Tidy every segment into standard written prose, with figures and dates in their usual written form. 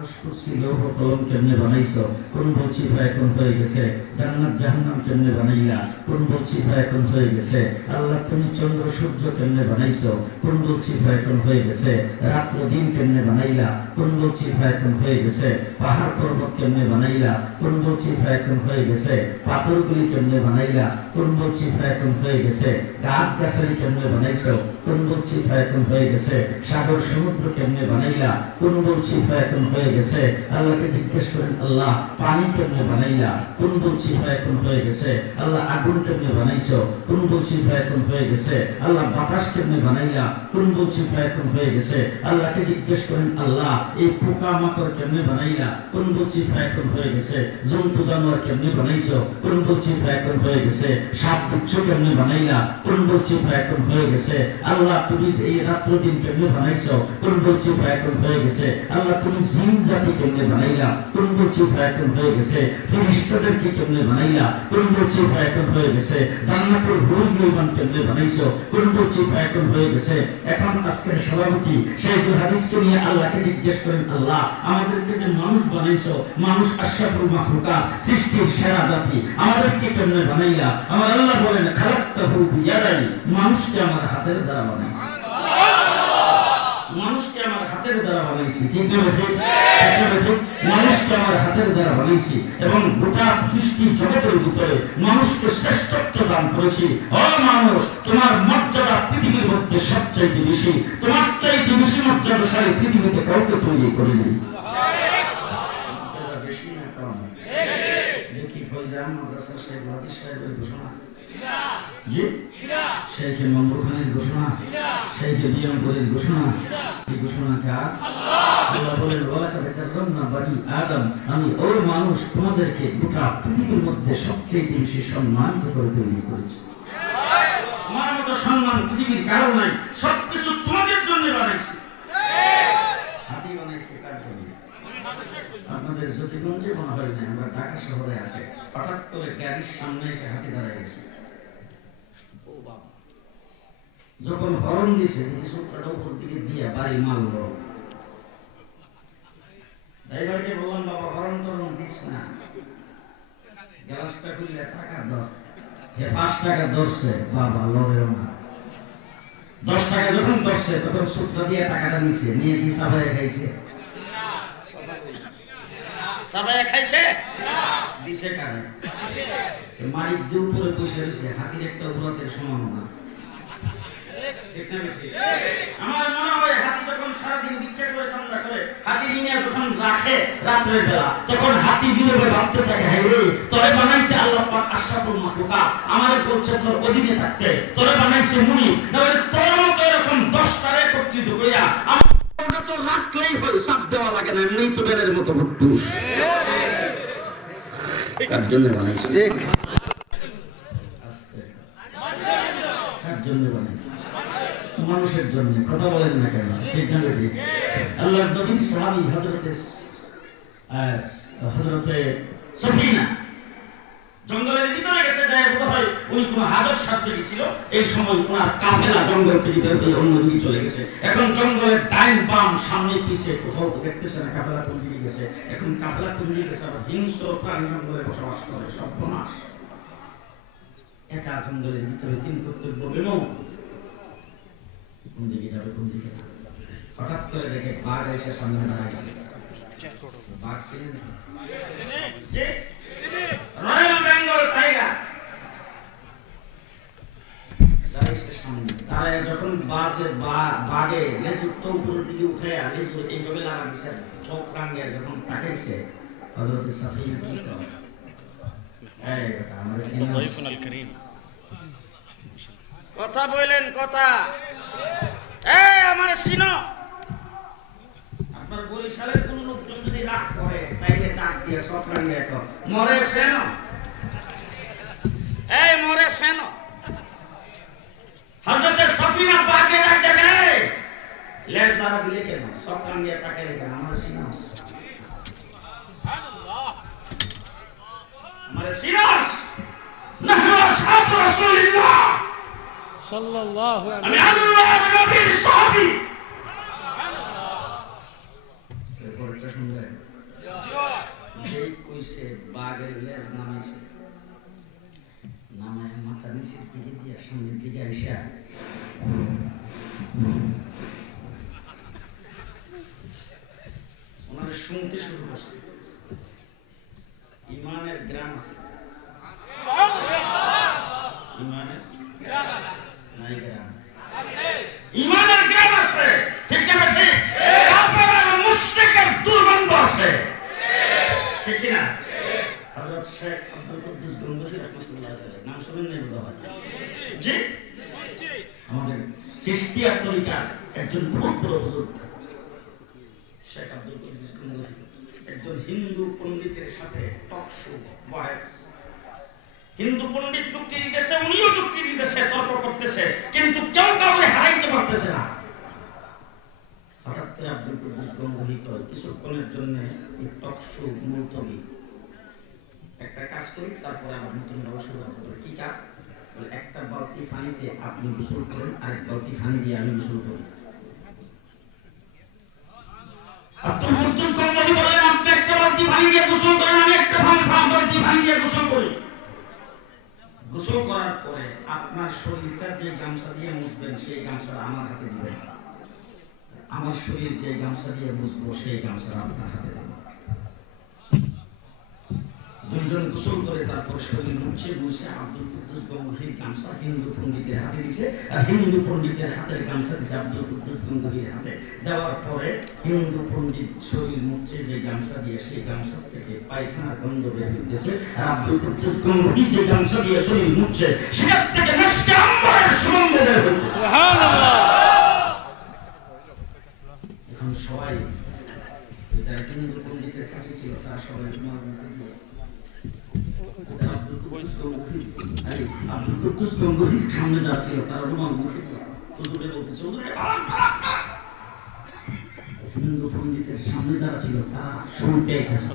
আরশ কুরসি লৌহ কলম কেমনে বানাইছো, কোন বলছি ভাই এখন হয়ে গেছে। জান্নাত জাহান্নাম কেমনে বানাইলা, কোন বলছি ভাই এখন হয়ে গেছে। আল্লাহ তুমি চন্দ্র সূর্য কেমনে বানাইছো, কোন বলছি ভাই এখন হয়ে গেছে। রাত্র দিন কেমনে বানাইলা, কোন বলছি ভাই এখন হয়ে গেছে। পাহাড় পর্বত কেমনে বানাইলা, কোন বলছি ভাই এখন হয়ে গেছে। পাথরগুলি কেমনে বানাইলা, কোন বলছি ভাই এখন হয়ে গেছে। গাছ গাছালি কেমনে বানাইছো, কোন বলছি ভাই এখন হয়ে গেছে। সাগর সমুদ্র কেমনে বানাইলা, কোন বলছি ভাই এখন হয়ে গেছে। আল্লাহকে জিজ্ঞেস করেন আল্লাহ পানি কেমনে বানাইলা, কোন বলছি ভাই এখন হয়ে গেছে। আল্লাহ আগুন কেমনে বানাইছো, কোন বলছি ভাই এখন হয়ে গেছে। আল্লাহ বাতাস কেমনে বানাইলা, কোন বলছি ভাই এখন হয়ে গেছে। আল্লাহকে জিজ্ঞেস করেন আল্লাহ এই পোকা মাকড় কেমনে বানাইলা, কোন বলছি ভাই এখন হয়ে গেছে। জন্তু জানোয়ার কেমনে বানাইছো, কোন বলছি ভাই এখন হয়ে গেছে। সাপ বিচ্ছু কেমনে বানাইলা, কোন বলছি ভাই এখন হয়ে গেছে। আল্লাহ তুমি এই রাত্র দিন কেমনে বানাইছো, কোন বলছি ভাই এখন হয়ে গেছে। আল্লাহ তুমি জিন জাতি কেমনে বানাইলা, কোন বলছি ভাই এখন হয়ে গেছে। ফেরেশতাদেরকে কেমনে বানাইলা, কোন বলছি ভাই এখন হয়ে গেছে। জান্নাতের হুর নির্মাণ কেমনে বানাইছো, কোন বলছি ভাই এখন হয়ে গেছে। এখন আজকের সভাপতি শাইখুল হাদিসকে নিয়ে আল্লাহকে জিজ্ঞেস করেন আল্লাহ আমাদেরকে যে মানুষ বানাইছো, মানুষ আশরাফুল মাখলুকাত সৃষ্টির সেরা জাতি, আমাদেরকে কেমনে বানাইলা। আমার আল্লাহ বলেন খালাকতাহু বিয়াদাই, মানুষকে আমার হাতের দ্বারা বানাইছি। মানুষকে আমার হাতের দ্বারা বানাইছি, ঠিক না ঠিক? মানুষকে আমার হাতের দ্বারা বানাইছি এবং গোটা সৃষ্টি জগতের ভিতরে মানুষকে শ্রেষ্ঠত্ব দান করেছি। ও মানুষ তোমার মর্যাদা পৃথিবীর মধ্যে সবচাইতে বেশি, তোমার চাইতে বেশি মর্যাদাশালী পৃথিবীতে কাউকে তৈরি করিনি। দেখি ফয়জান মাদ্রাসার শেখ হাদিস সাহেবের ঘোষণা, জি শেখে মমরু খানের ঘোষণা, শেখে বিয়মপুরের ঘোষণা। এই ঘোষণা কার? আল্লাহ বলেন ওয়ালাকাদ কাররামনা বানি আদম, আমি ও মানুষ তোমাদেরকে গোটা পৃথিবীর মধ্যে সবচেয়ে বেশি সম্মানিত করে তৈরি করেছি। আমার মতো সম্মান পৃথিবীর কারো নাই, সবকিছু তোমাদের জন্য বানাইছি। হাতি বানাইছে কার জন্য? আপনাদের জ্যোতিগঞ্জে মনে হয় না, আমরা ঢাকা শহরে আছে। হঠাৎ করে গাড়ির সামনে এসে হাতি দাঁড়ায় গেছে। যখন হরণ দিছে সুতরাটা উপর দিকে দিয়ে বাড়ি মারল। ড্রাইভারকে বললাম বাবা হরণ টরণ দিস না, গ্লাসটা খুললে টাকা ধর। 5 টাকা ধরছে, বাবা লড়েও না। 10 টাকা যখন ধরছে তখন সূত্র দিয়ে টাকাটা নিছে, নিয়ে কি সাবাইয়া খাইছে? সাবাইয়া খাইছে? দিছে কারে? মালিক যে উপরে বসে রয়েছে, হাতির একটা উড়াতের সম্ভাবনা। আমার মনে হয় হাতি যখন সারাদিন ভিক্ষা করে চান্দা করে, হাতি নিয়ে যখন রাখে রাত্রের বেলা, তখন হাতি বিরবে ভাবতে থাকে হ্যাঁ রে তোরে বানাইছে আল্লাহ পাক আশরাফুল মাখলুকাত, আমারে বলছে তোর অধীনে থাকতে, তোরে বানাইছে মুনি, নইলে তোর মতো এরকম 10টা একত্রিত কইরা আমরা তো রাখলেই হয়, সাপ দেওয়া লাগে না, এমনি তো বেলের মতো বুদ্ধুস। কার জন্য বানাইছে? আস্তে কার জন্য বানাইছে? মানুষের জন্য। কথা বলেন না কেন? ঠিক না ঠিক? আল্লাহর নবীর সাহাবী হযরতে সফিনা জঙ্গলের ভিতরে গেছে, যায় বোধহয় উনি কোন হাজত সাথে গেছিল। এই সময় ওনার কাফেলা জঙ্গল থেকে বের হয়ে অন্য দিকে চলে গেছে। এখন জঙ্গলের ডাইন বাম সামনে পিছে কোথাও দেখতেছে না কাফেলা কোন দিকে গেছে। এখন কাফেলা কোন দিকে গেছে? আবার হিংস্র প্রাণী জঙ্গলে বসবাস করে, সর্বনাশ। একা জঙ্গলের ভিতরে দিন কর্তব্য বেমৌ, কোন দিকে যাবে কোন দিকে না। হঠাৎ করে দেখে বাঘ এসে সামনে দাঁড়াইছে। বাঘ চিনেন? রয়্যাল বেঙ্গল টাইগার দাঁড়াইছে সামনে। দাঁড়ায় যখন বাঘে লেজ উপরের দিকে উঠে এইভাবে লাগা দিছে, চোখ রাঙিয়ে যখন তাকাইছে, হযরত সাফিনা কি করে? এই কথা আমাদের সিনাল করিম কথা বলেন, কথা আমার সিনো। আপনার বরিশালের কোন লোকজন যদি রাগ করে তাইলে ডাক দিয়ে সব রাঙিয়ে কর মরে সেন, এই মরে সেন। হযরত সাফিনা বাগে ডাক দেবে, লেজ দ্বারা দিলে কেন? সব রাঙিয়ে তাকে রেখে আমার সিনো, আমার সিনোস নাহনু আসহাবু রাসূলিল্লাহ সাল্লাল্লাহু আলাইহি, আমি আল্লাহর নবীর সাহাবী। এরপর কথা শুনবেন? যেই কইছে বাঘের লেজ নামাইছে, নামায় মাথা নিচের দিকে দিয়ে সামনের দিকে আইসা ওনারা শুনতে শুরু করছে। ইমানের গ্রাম আছে, ইমানের নাই গ্রাম, ইমানের গ্রাম আছে, ঠিক না? ঠিক। কাফের আর মুশরিকের দুর্গন্ধ আছে, ঠিক কি না? হযরত শেখ আব্দুল কুদ্দুস গঙ্গোহী রাহমাতুল্লাহ আলাইহি নাম শুনেন নাই বোধহয়? জি, আমাদের চিশতিয়া তরিকার একজন খুব বড় বুজুর্গ শেখ আব্দুল কুদ্দুস গঙ্গোহী একজন হিন্দু পণ্ডিতের সাথে টক শো বয়স। হিন্দু পণ্ডিত যুক্তি দিতেছে, উনিও যুক্তি দিতেছে, তর্ক করতেছে, কিন্তু কেউ কাউকে হারাইতে পারতেছে না। হঠাৎ করে আব্দুল কুদ্দুস গঙ্গোহী কিছুক্ষণের জন্য টক শো মুলতবি, একটা কাজ করি তারপরে আবার নতুন ভাবে শুরু করবো। কি কাজ? একটা বালতি পানিতে আপনি গোসল করেন, আরেক বালতি পানি দিয়ে আমি গোসল করি। আব্দুল কুদ্দুস গঙ্গোহী বলেন, আপনি একটা বালতি পানি দিয়ে গোসল করেন, আমি একটা বালতি পানি দিয়ে গোসল করি। গোসল করার পরে আপনার শরীরটা যে গামছা দিয়ে মুছবেন সেই গামছাটা আমার হাতে দিবেন, আমার শরীর যে গামছা দিয়ে মুছবো সেই গামছাটা আপনার হাতে দেবেন। দুইজন গোসল করে তারপর শরীর মুছে মুছে আব্দুল কুদ্দুস গঙ্গোহীর গামছা হিন্দু পণ্ডিতের হাতে দিছে, আর হিন্দু পণ্ডিতের হাতের গামছা দিছে আব্দুল কুদ্দুস গঙ্গোহীর হাতে। দেওয়ার পরে হিন্দু পণ্ডিত শরীর মুছে যে গামছা দিয়ে সেই গামছা থেকে পায়খানার গন্ধ বের হইতেছে, আর আব্দুল কুদ্দুস গঙ্গোহী যে গামছা দিয়ে শরীর মুছে সেখান থেকে মিষ্টি আম্বরের সুগন্ধ বের হইতেছে। সুবহানাল্লাহ। এখন সবাই যারা হিন্দু পণ্ডিতের কাছে ছিল তারা সবাই আব্দুল কুদ্দুস গঙ্গোহীর সামনে যাচ্ছিল, তারা রুমাল মুখে দিয়ে হুজুরে বলতেছে, হিন্দু পণ্ডিতের সামনে যারা ছিল তারা শুনতে গেছে।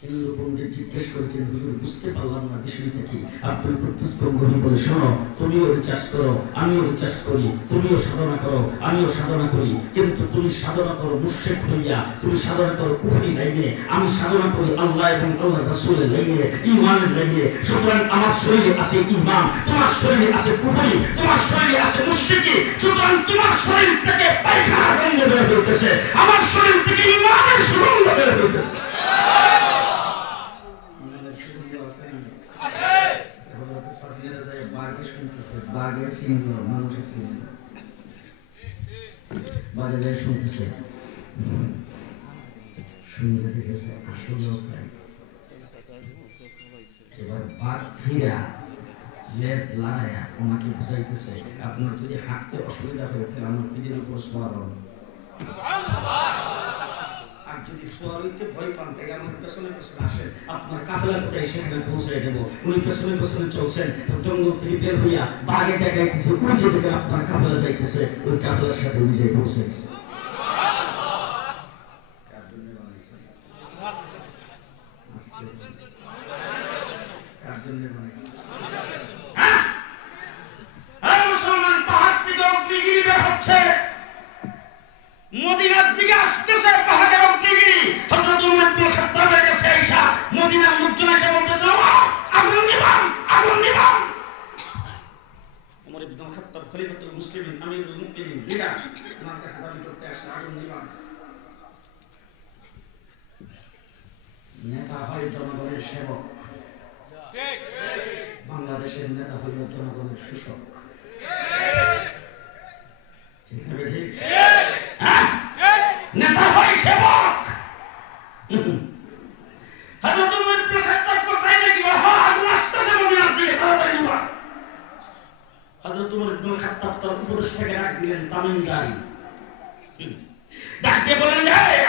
হিন্দু পণ্ডিত জিজ্ঞেস করেছেন, হুজুর বুঝতে পারলাম না বিষয়টা কি? আব্দুল কুদ্দুস গঙ্গোহী বলে, শোনো, তুমিও রিচার্জ করো, আমিও রিচার্জ করি, তুমিও সাধনা করো, আমিও সাধনা করি, কিন্তু তুমি সাধনা করো মুশরিক হইয়া, তুমি সাধনা করো কুফরি লাইনে, আমি সাধনা করি আল্লাহ এবং আল্লাহ রাসূলের লাইনে, ঈমানের লাইনে। সুতরাং আমার শরীরে আছে ঈমান, তোমার শরীরে আছে কুফরি, তোমার শরীরে আছে মুশরিকি। সুতরাং তোমার শরীর থেকে পায়খানার গন্ধ বের হইতেছে, আমার শরীর থেকে ঈমানের সুগন্ধ বের হইতেছে। বাগে সিংহ মানুষের সিংহ বাগে যায় শুনতেছে, শুনতে দেখেছে আসলেও তাই। এবার বাঘ ফিরা লেজ লাগায়া ওনাকে বুঝাইতেছে, আপনার যদি হাঁটতে অসুবিধা হয় তাহলে আমার পিঠের উপর সোয়ার হন, আর যদি সোয়ার হইতে ভয় পান তাহলে আমার পেছনে পেছনে আসেন, আপনার কাফেলা কোথায় সেখানে পৌঁছাই দেবো। উনি পেছনে পেছনে চলছেন, জঙ্গল থেকে বের হইয়া বাঘে দেখাইতেছে ওই যেদিকে আপনার কাফেলা যাইতেছে, ওই কাফেলার সাথে উনি যাই পৌঁছাইছে। মুসলমান পাহাড় থেকে অগ্নিগিরি বের হচ্ছে, মদিনার দিকে আসতেছে পাহাড়ের অগ্নিগিরি। হযরত উমর ইবনে খাত্তাবের কাছে আয়েশা মদিনার লোকজন এসে বলতেছে, আগুন নিবান, আগুন নিবান। উমর ইবনে খাত্তাব খলিফাতুল মুসলিমিন, আমিরুল মুমিনিন, লিডার, ওনার কাছে দাবি করতে আসছে আগুন নিবান। নেতা হয় জনগণের সেবক, ঠিক। বাংলাদেশের নেতা হইল জনগণের শোষক, ঠিক না? ঠিক। নেতা হয় সেবক। হযরত উমর ইবনে খাত্তাব কোথায় নাকি আগুন আসতেছে মদিনার দিকে, তাড়াতাড়ি নিবান। হযরত উমর ইবনে খাত্তাব তার উপদেষ্টাকে ডাক দিলেন, তামিমদারি ডাক দিয়ে বলেন,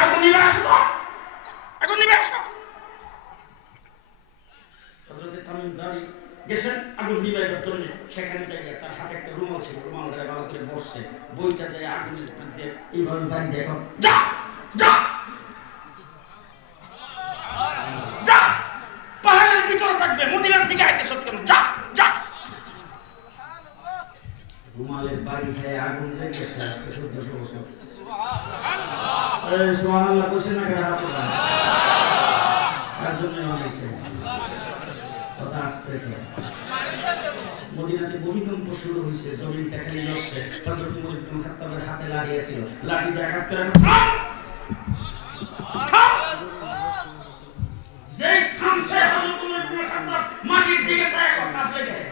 আগুন নিবে আসো, আগুন নিবে আসো। হযরত তামিমদারি গেছেন আগুন নিবাইবার জন্য, সেখানে যাইয়া তার হাতে একটা রুমাল ছিল, রুমাল ধরে ভালো করে বসছে, বইটা যায় আগুনের মধ্যে এইভাবে বাড়ি দেখো, যা যা যা, পাহাড়ের ভিতরে থাকবে, মদিনার দিকে আইতেছ কেন, যা যা। রুমালের বাড়ি খেয়ে আগুন লেগেছে আজকে 1400 বছর। সুবহানাল্লাহ কোসে না করে হাত উঠান। তার জন্য বানাইছে কথা আসতে মদিনাতে ভূমিকম্প শুরু হয়েছে, জমিনটা খালি নড়ছে। হযরত ওমর ইবনে খাত্তাবের হাতে লাঠি ছিল, লাঠি দিয়ে আঘাত করে যে থামছে হযরত ওমর ইবনে খাত্তাব মাটির দিকে চায় কাফলে গেছে।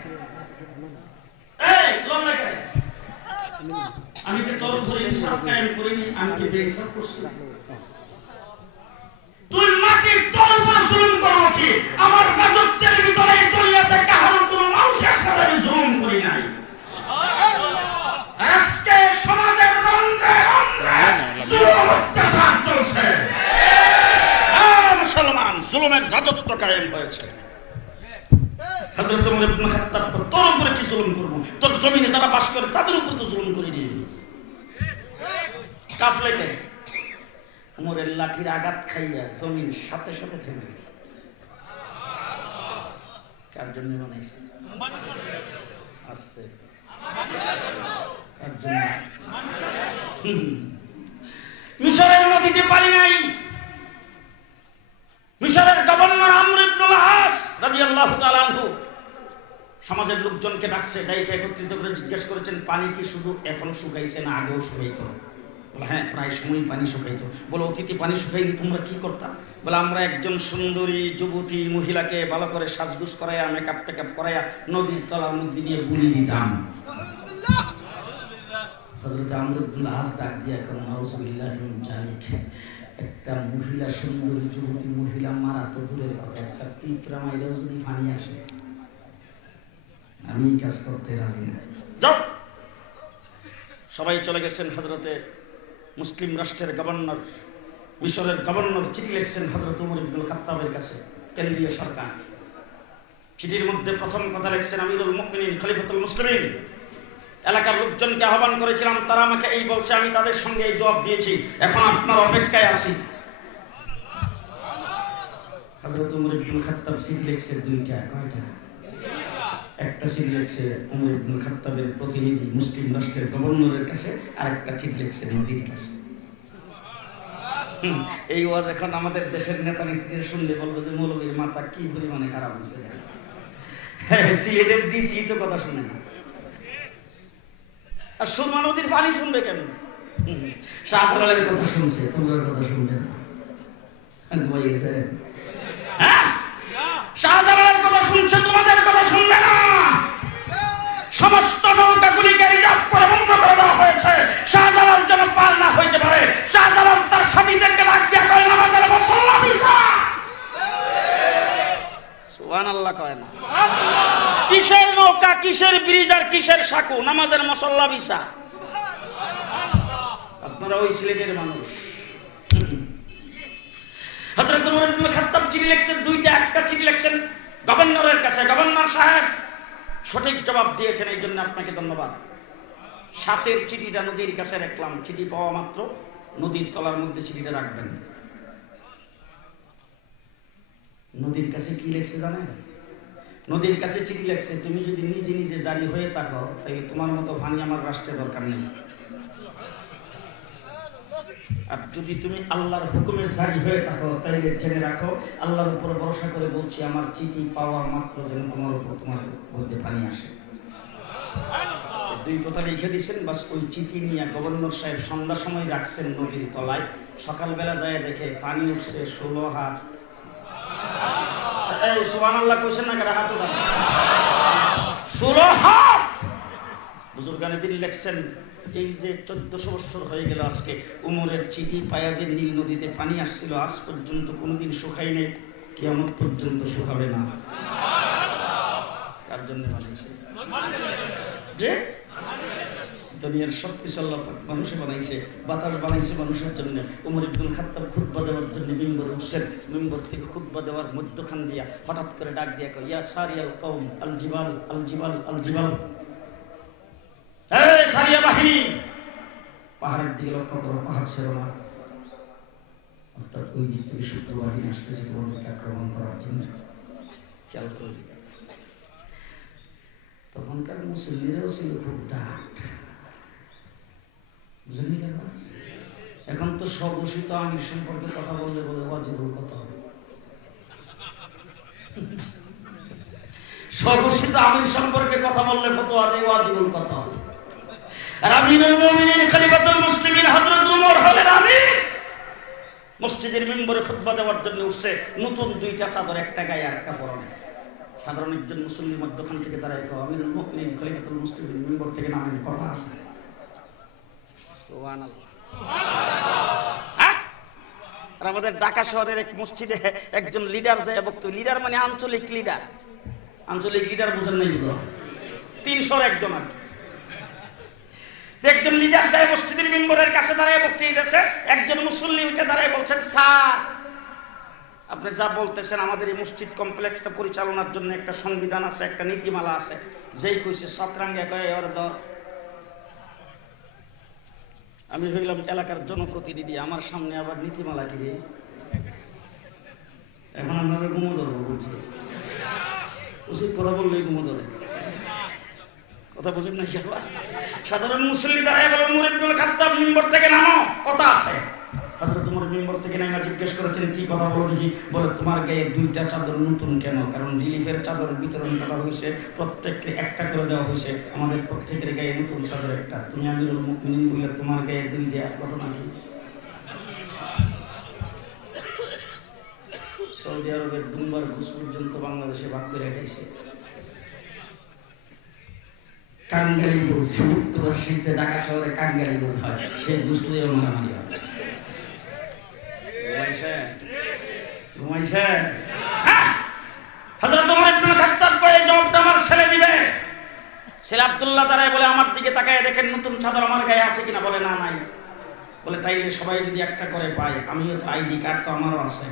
এই লম্বা করে আমি যে তোর উপর ইনসাফ কায়েম করিনি, আমি কি বেইনসাফ করছি? তুই মাটির তোর উপর জুলুম করো কি? আমার রাজত্বের ভিতরে এই দুনিয়াতে কারোর কোনো মানুষের সাথে আমি জুলুম করি নাই। আজকে সমাজের রন্ধ্রে রন্ধ্রে জুলুম অত্যাচার চলছে। মুসলমান জুলুমের রাজত্ব কায়েম হয়েছে। হযরত ওমর ইবনে খাত্তাব তোর উপরে কি জুলুম করব? তোর জমিনে যারা বাস করে তাদের উপর তো জুলুম করে দিয়েছি। কাফলে কে ওমরের লাঠির আঘাত খাইয়া জমিন সাথে সাথে থেমে গেছে। কার জন্য বানাইছে? আস্তে কার জন্য? মিশরের নদীতে পানি নাই। মিশরের গভর্নর আমর ইবনুল আস রাদিয়াল্লাহু তাআলা আনহু সমাজের লোকজনকে ডাকছে, ডাইকে একত্রিত করে জিজ্ঞেস করেছেন পানি কি শুধু এখন শুকাইছে না আগেও শুকাইতো? বলে হ্যাঁ, প্রায় সময় পানি শুকাইতো। বলে অতীতে পানি শুকাইলে তোমরা কি করতা? বলে আমরা একজন সুন্দরী যুবতী মহিলাকে ভালো করে সাজগুজ করাইয়া মেকআপ টেকআপ করাইয়া নদীর তলার মধ্যে নিয়ে বুলি দিতাম। হযরত আমর ইবনুল আস ডাক দিয়ে এখন নাউযুবিল্লাহি মিন যালিক, একটা মহিলা সুন্দরী যুবতী মহিলা মারা তো দূরের কথা, একটা পিঁপড়া মাইলেও যদি পানি আসে আমি কাজ করতে রাজি না। যাও। সবাই চলে গেছেন। হযরতে মুসলিম রাষ্ট্রের গভর্নর, মিশরের গভর্নর চিঠি লিখছেন হযরত ওমর ইবনুল খাত্তাবের কাছে, কেন্দ্রীয় সরকার। চিঠির মধ্যে প্রথম কথা লিখছেন, আমিরুল মুমিনিন খলিফাতুল মুসলিমিন, এলাকার লোকজনকে আহ্বান করেছিলাম, তারা আমাকে এই বলছে, আমি তাদের সঙ্গে এই জবাব দিয়েছি, এখন আপনার অপেক্ষায় আছি। হযরত ওমর ইবনুল খাত্তাব চিঠি লিখছে দুইটা, কয়টা? একটা চিঠি লিখছে ওমর ইবনুল খাত্তাবের প্রতিনিধি মুসলিম রাষ্ট্রের গভর্নরের কাছে, আর একটা চিঠি লিখছে নদীর কাছে। এই ওয়াজ এখন আমাদের দেশের নেতা নেত্রীরা শুনলে বলবো যে মৌলবীর মাথা কি পরিমাণে খারাপ হয়েছে। সিলেটের ডিসি তো কথা শুনে না, আর সুরমা নদীর পানি শুনবে কেন? শাহজালালের কথা শুনছে, তোমার কথা শুনবে না। শাহজালালের কথা শুনছে, তোমাদের কথা শুনবে না। সমস্ত নৌকাগুলিকে রিজার্ভ করে বন্ধ করে দেওয়া হয়েছে, শাহজালাল যেন পার না হইতে পারে। শাহজালাল তার সাথীদেরকে ডাক দিয়া কয় নামাজের মুসল্লা ভিসা। সুবহানাল্লাহ কয় না? কিসের নৌকা, কিসের ব্রিজ আর কিসের সাঁকো? নামাজের মুসল্লা ভিসা। আপনারা ওই সিলেটের মানুষ। হযরত ওমর ইবনে খাত্তাব চিঠি লিখছেন দুইটা, একটা চিঠি লিখছেন গভর্নরের কাছে। গভর্নর সাহেব সঠিক জবাব দিয়েছেন, এই জন্য আপনাকে ধন্যবাদ। সাথের চিঠিটা নদীর কাছে রাখলাম, চিঠি পাওয়া মাত্র নদীর তলার মধ্যে চিঠিটা রাখবেন। নদীর কাছে কি লিখছে জানেন? নদীর কাছে চিঠি লিখছে, তুমি যদি নিজে নিজে জারি হয়ে থাকো তাহলে তোমার মতো পানি আমার রাষ্ট্রে দরকার নেই, আর যদি তুমি আল্লাহর হুকুমে জারি হয়ে থাকো তাহলে জেনে রাখো, আল্লাহর উপর ভরসা করে বলছি, আমার চিঠি পাওয়া মাত্র যেন তোমার উপর তোমার মধ্যে পানি আসে। দুই কথা লিখে দিচ্ছেন, বাস ওই চিঠি নিয়ে গভর্নর সাহেব সন্ধ্যার সময় রাখছেন নদীর তলায়। সকালবেলা যায় দেখে পানি উঠছে 16 হাত। এই সুবহানাল্লাহ কোশ্চেন না কেন? হাত উঠান। 16 হাত। বুজুর্গানে তিনি লিখছেন, এই যে 1400 বছর হয়ে গেল আজকে, উমরের চিঠি পায়া যে নীল নদীতে পানি আসছিল, আজ পর্যন্ত কোনোদিন শুকাই নেই, কিয়ামত পর্যন্ত শুকাবে না। কার জন্য বানাইছে? যে দুনিয়ার সবকিছু আল্লাহ পাক মানুষে বানাইছে। বাতাস বানাইছে মানুষের জন্য। ওমর ইবনুল খাত্তাব খুতবা দেওয়ার জন্য মিম্বরে উঠছেন। মিম্বর থেকে খুতবা দেওয়ার মধ্যখান দিয়া হঠাৎ করে ডাক দিয়া কয়, ইয়া সারিয়াল কওম আল জিবাল আল জিবাল আল জিবাল। এই সারিয়া বাহিনী, পাহাড়ের দিকে লক্ষ্য করো, পাহাড় ছেড়ো না। অর্থাৎ ওই দিক থেকে শত্রু বাহিনী আসতেছে তোমাদেরকে আক্রমণ করার জন্য, খেয়াল করে দিকে। তখনকার মুসলিমরাও ছিল খুব ডাট, বুঝেনি কেন? এখন তো স্বঘোষিত আমির সম্পর্কে কথা বললে বলে ওয়াজিবুল কথা হবে। স্বঘোষিত আমির সম্পর্কে কথা বললে ফতোয়া দেয় ওয়াজিবুল কথা হবে। আর আমিরুল মুমিনিন খলিফাতুল মুসলিমিন হযরত ওমর হলেন আমির। মসজিদের মিম্বরে খুতবা দেওয়ার জন্য উঠছে, নতুন দুইটা চাদর, একটা গায়ে আর একটা পরনে। সাধারণ একজন মুসলিমের মধ্যখান থেকে দাঁড়ায় আমিরুল মুমিনিন খলিফাতুল মুসলিমিন মিম্বর থেকে নামেন, কথা আছে। সুবহানাল্লাহ। আর আমাদের ঢাকা শহরের এক মসজিদে একজন লিডার যায় বক্তব্য, লিডার মানে আঞ্চলিক লিডার, আঞ্চলিক লিডার বুঝেন নাই বুঝো, 300 একজন আর একজন লিডার যায় মসজিদের মিম্বরের কাছে দাঁড়ায় বক্তব্য দিতেছে। একজন মুসল্লি উঠে দাঁড়ায় বলছেন, স্যার আপনি যা বলতেছেন আমাদের এই মসজিদ কমপ্লেক্সটা পরিচালনার জন্য একটা সংবিধান আছে, একটা নীতিমালা আছে, যেই কইছে সতরাঙ্গে কয় ওর দর। আমি হইলাম এলাকার জনপ্রতিনিধি, আমার সামনে আবার নীতিমালা কি রে? এখন আপনারা গুমো ধরবো বলছি, উচিত কথা বললেই গুমো ধরে, কথা বুঝেন না কি? সাধারণ মুসল্লি দাঁড়ায় বলেন, ওমর ইবনুল খাত্তাব মিম্বর থেকে নামো, কথা আছে। হযরত ওমর মিম্বর থেকে নামা জিজ্ঞেস করেছেন, কি কথা বলো দেখি? বলে, তোমার গায়ে দুইটা চাদর নতুন কেন? কারণ রিলিফের চাদর বিতরণ করা হয়েছে, প্রত্যেককে একটা করে দেওয়া হয়েছে, আমাদের প্রত্যেকের গায়ে নতুন চাদর একটা। তুমি আমিরুল মুমিনিন বলে তোমার গায়ে দুইটা, ঘটনা কি? সৌদি আরবের দুম্বার ঘুষ পর্যন্ত বাংলাদেশে ভাগ করে রেখেছে। কাঙ্গালি ঘুষ, উত্তরবাসীতে ঢাকা শহরে কাঙ্গালি ঘুষ হয়, সেই ঘুষ নিয়ে মারামারি হয়। ঘুমাইছে হযরত ওমর ইবনুল খাত্তাব কয়ে, জবাবটা আমার ছেলে দিবে। ছেলে আব্দুল্লাহ দাঁড়ায় বলে, আমার দিকে তাকায় দেখেন নতুন চাদর আমার গায়ে আছে কিনা? বলে, না নাই। বলে, তাইলে সবাই যদি একটা করে পায়, আমিও তো আইডি কার্ড তো আমারও আছে,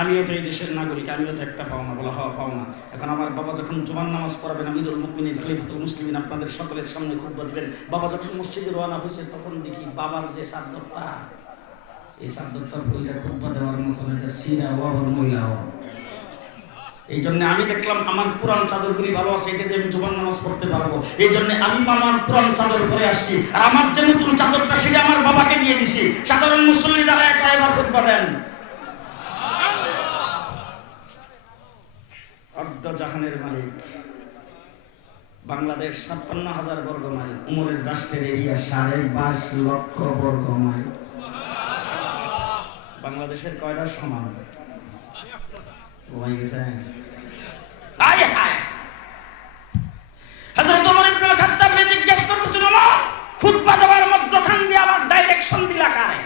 আমিও তো এই দেশের নাগরিক, আমিও তো একটা পাও না। বলা হওয়া পাও না। এখন আমার বাবা যখন জুমার নামাজ পড়াবেন, আমিরুল মুমিনিন খলিফাতুল মুসলিমিন আপনাদের সকলের সামনে খুতবা দিবেন, বাবা যখন মসজিদে রওনা হয়েছে, তখন দেখি বাবার যে চাদরটা, এই চাদরটা বইরা খুতবা দেওয়ার মতন এটা সিরা ওয়াবর মহিলা। এই জন্য আমি দেখলাম আমার পুরান চাদরগুলি ভালো আছে, এটাতে আমি জুমার নামাজ পড়তে পারবো। এই জন্য আমি আমার পুরান চাদর পরে আসছি, আর আমার যে নতুন চাদরটা সেটা আমার বাবাকে দিয়ে দিছি। সাধারণ মুসল্লি দ্বারা একবার খুতবা দেন। অর্ধ জাহানের মালিক, বাংলাদেশ ৫৬,০০০ বর্গ মাইল, উমরের রাষ্ট্রের এরিয়া ২২ লক্ষ বর্গ মাইল। বাংলাদেশের কয়টা সমান? ঘুমাই গেছে। হযরত ওমর ইবনুল খাত্তাব জিজ্ঞেস করতেছিল, খুতবা দেওয়ার মধ্যখান দিয়ে আবার ডাইরেকশন দিলা কারে?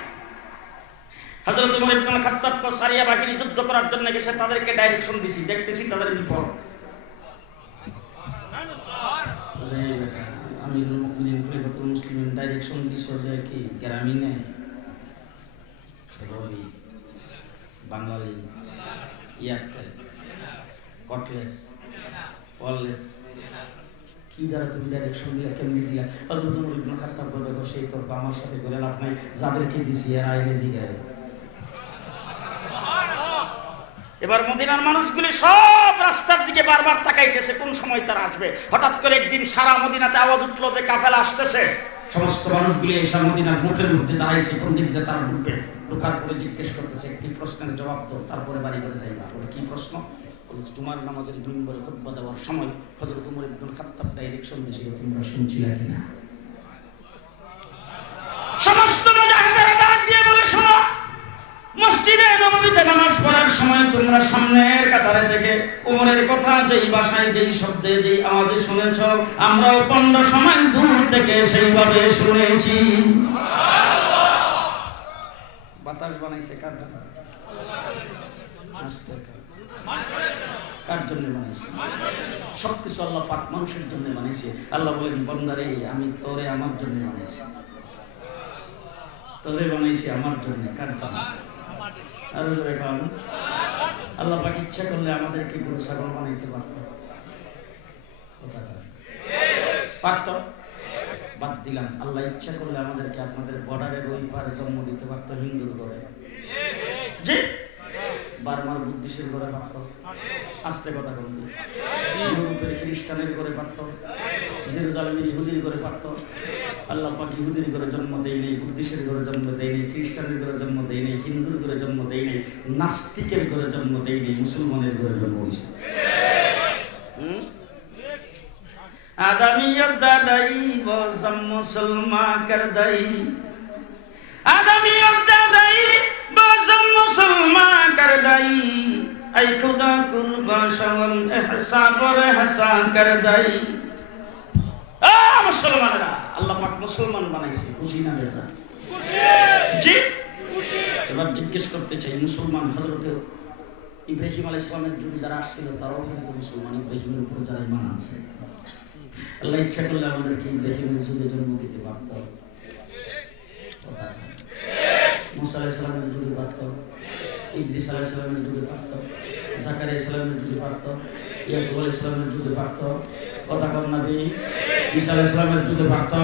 হযরত ওমর ইবনুল খাত্তাব সারিয়া বাহিনী যুদ্ধ করার জন্য গেছে, তাদেরকে ডাইরেকশন দিছি, দেখতেছি তাদের বিপদ। আমিরুল মুমিনিন খলিফাতুল মুসলিমিন ডাইরেকশন দিছো যে কি গ্রামীণে রবি, বাঙালি, এয়ারটেল, কটলেস, ওয়ারলেস, কি দ্বারা তুমি ডাইরেকশন দিলা, কেমনি দিলা? হযরত ওমর ইবনুল খাত্তাব দেখো, সেই তর্ক আমার সাথে করে লাভ নাই, যাদেরকে দিছি এরা আইনে জিগায়। এবার মদিনার মানুষগুলি সব রাস্তার দিকে বারবার তাকাইতেছে, কোন সময় তারা আসবে। হঠাৎ করে একদিন সারা মদিনাতে আওয়াজ উঠলো যে কাফেলা আসতেছে। সমস্ত মানুষগুলি এসে মদিনার মুখের মধ্যে দাঁড়াইছে, কোন দিক দিয়ে তারা ঢুকবে। ঢোকার পরে জিজ্ঞেস করতেছে, একটি প্রশ্নের জবাব দাও, তারপরে বাড়ি করে যাইবা। বলে, কি প্রশ্ন? বলে, জুমার নামাজের মিম্বরে খুতবা দেওয়ার সময় হযরত ওমর ইবনুল খাত্তাব ডাইরেকশন দিয়েছিল, তোমরা শুনছিলা কিনা? সমস্ত মুজাহিদরা ডাক দিয়ে বলে, শোনো, মসজিদে নববীতে নামাজ পড়ার সময় তোমরা সামনের কাতারে থেকে ওমরের কথা যেই ভাষায়, যেই শব্দে, যেই আওয়াজে শুনেছ, আমরাও 15 সময় দূর থেকে সেইভাবে শুনেছি। বাতাস বানাইছে কার জন্য? কার জন্য বানাইছে? সবকিছু আল্লাহ পাক মানুষের জন্য বানাইছে। আল্লাহ বলেন, বান্দারে আমি তোরে আমার জন্য বানাইছি, তোরে বানাইছি আমার জন্য। কার জন্য? আরো জোরে খান। আল্লাহ পাক ইচ্ছা করলে আমাদেরকে গরু ছাগল বানাইতে পারত, পারত, বাদ দিলাম। আল্লাহ ইচ্ছা করলে আমাদেরকে আপনাদের বর্ডারের ওই পারে জন্ম দিতে পারতো, হিন্দুর ঘরে, জি, বার্মার বুদ্ধিস্টের ঘরে পারত। আস্তে কথা বলবে। ইউরোপের খ্রিস্টানের করে পারত, জেরুজালেমের ইহুদির করে পারত। আল্লাহ পাক ইহুদির করে জন্ম দেয় নেই, বুদ্ধিস্টের করে জন্ম দেয় নেই, খ্রিস্টানের করে জন্ম দেয় নেই, হিন্দুর করে জন্ম দেয় নেই, নাস্তিকের করে জন্ম দেয় নেই, মুসলমানের করে জন্ম দিয়েছে। আদমিয়ত দাদাই বজম মুসলমান কর দাই, আদমিয়ত দাদাই বজম মুসলমান কর দাই, আই খুদা কুরবা শাওন ইহসা পর ইহসা কর দাই। মুসলমানেরা, আল্লাহ পাক মুসলমান বানাইছে, খুশি না বেজা? জি। এবার জিজ্ঞেস করতে চাই, মুসলমান হযরত ইব্রাহিম আলাইহিস সালামের যুগে যারা আসছিল তারাও কিন্তু মুসলমান, ইব্রাহিমের উপর যারা ঈমান আনছে। আল্লাহ ইচ্ছা করলে আমাদেরকে ইব্রাহিমের যুগে জন্ম দিতে পারত, মুসা আলাইহিস সালামের যুগে পারত, ইদ্রিস আলাইহিস সালামের যুগে পারত, জাকারিয়া আলাইহিস সালামের যুগে পারত, ইয়াকুব আলাইহিস সালামের যুগে পারত, কথা কর নবী ঈসা আলাইহিস সালামের যুগে পারত।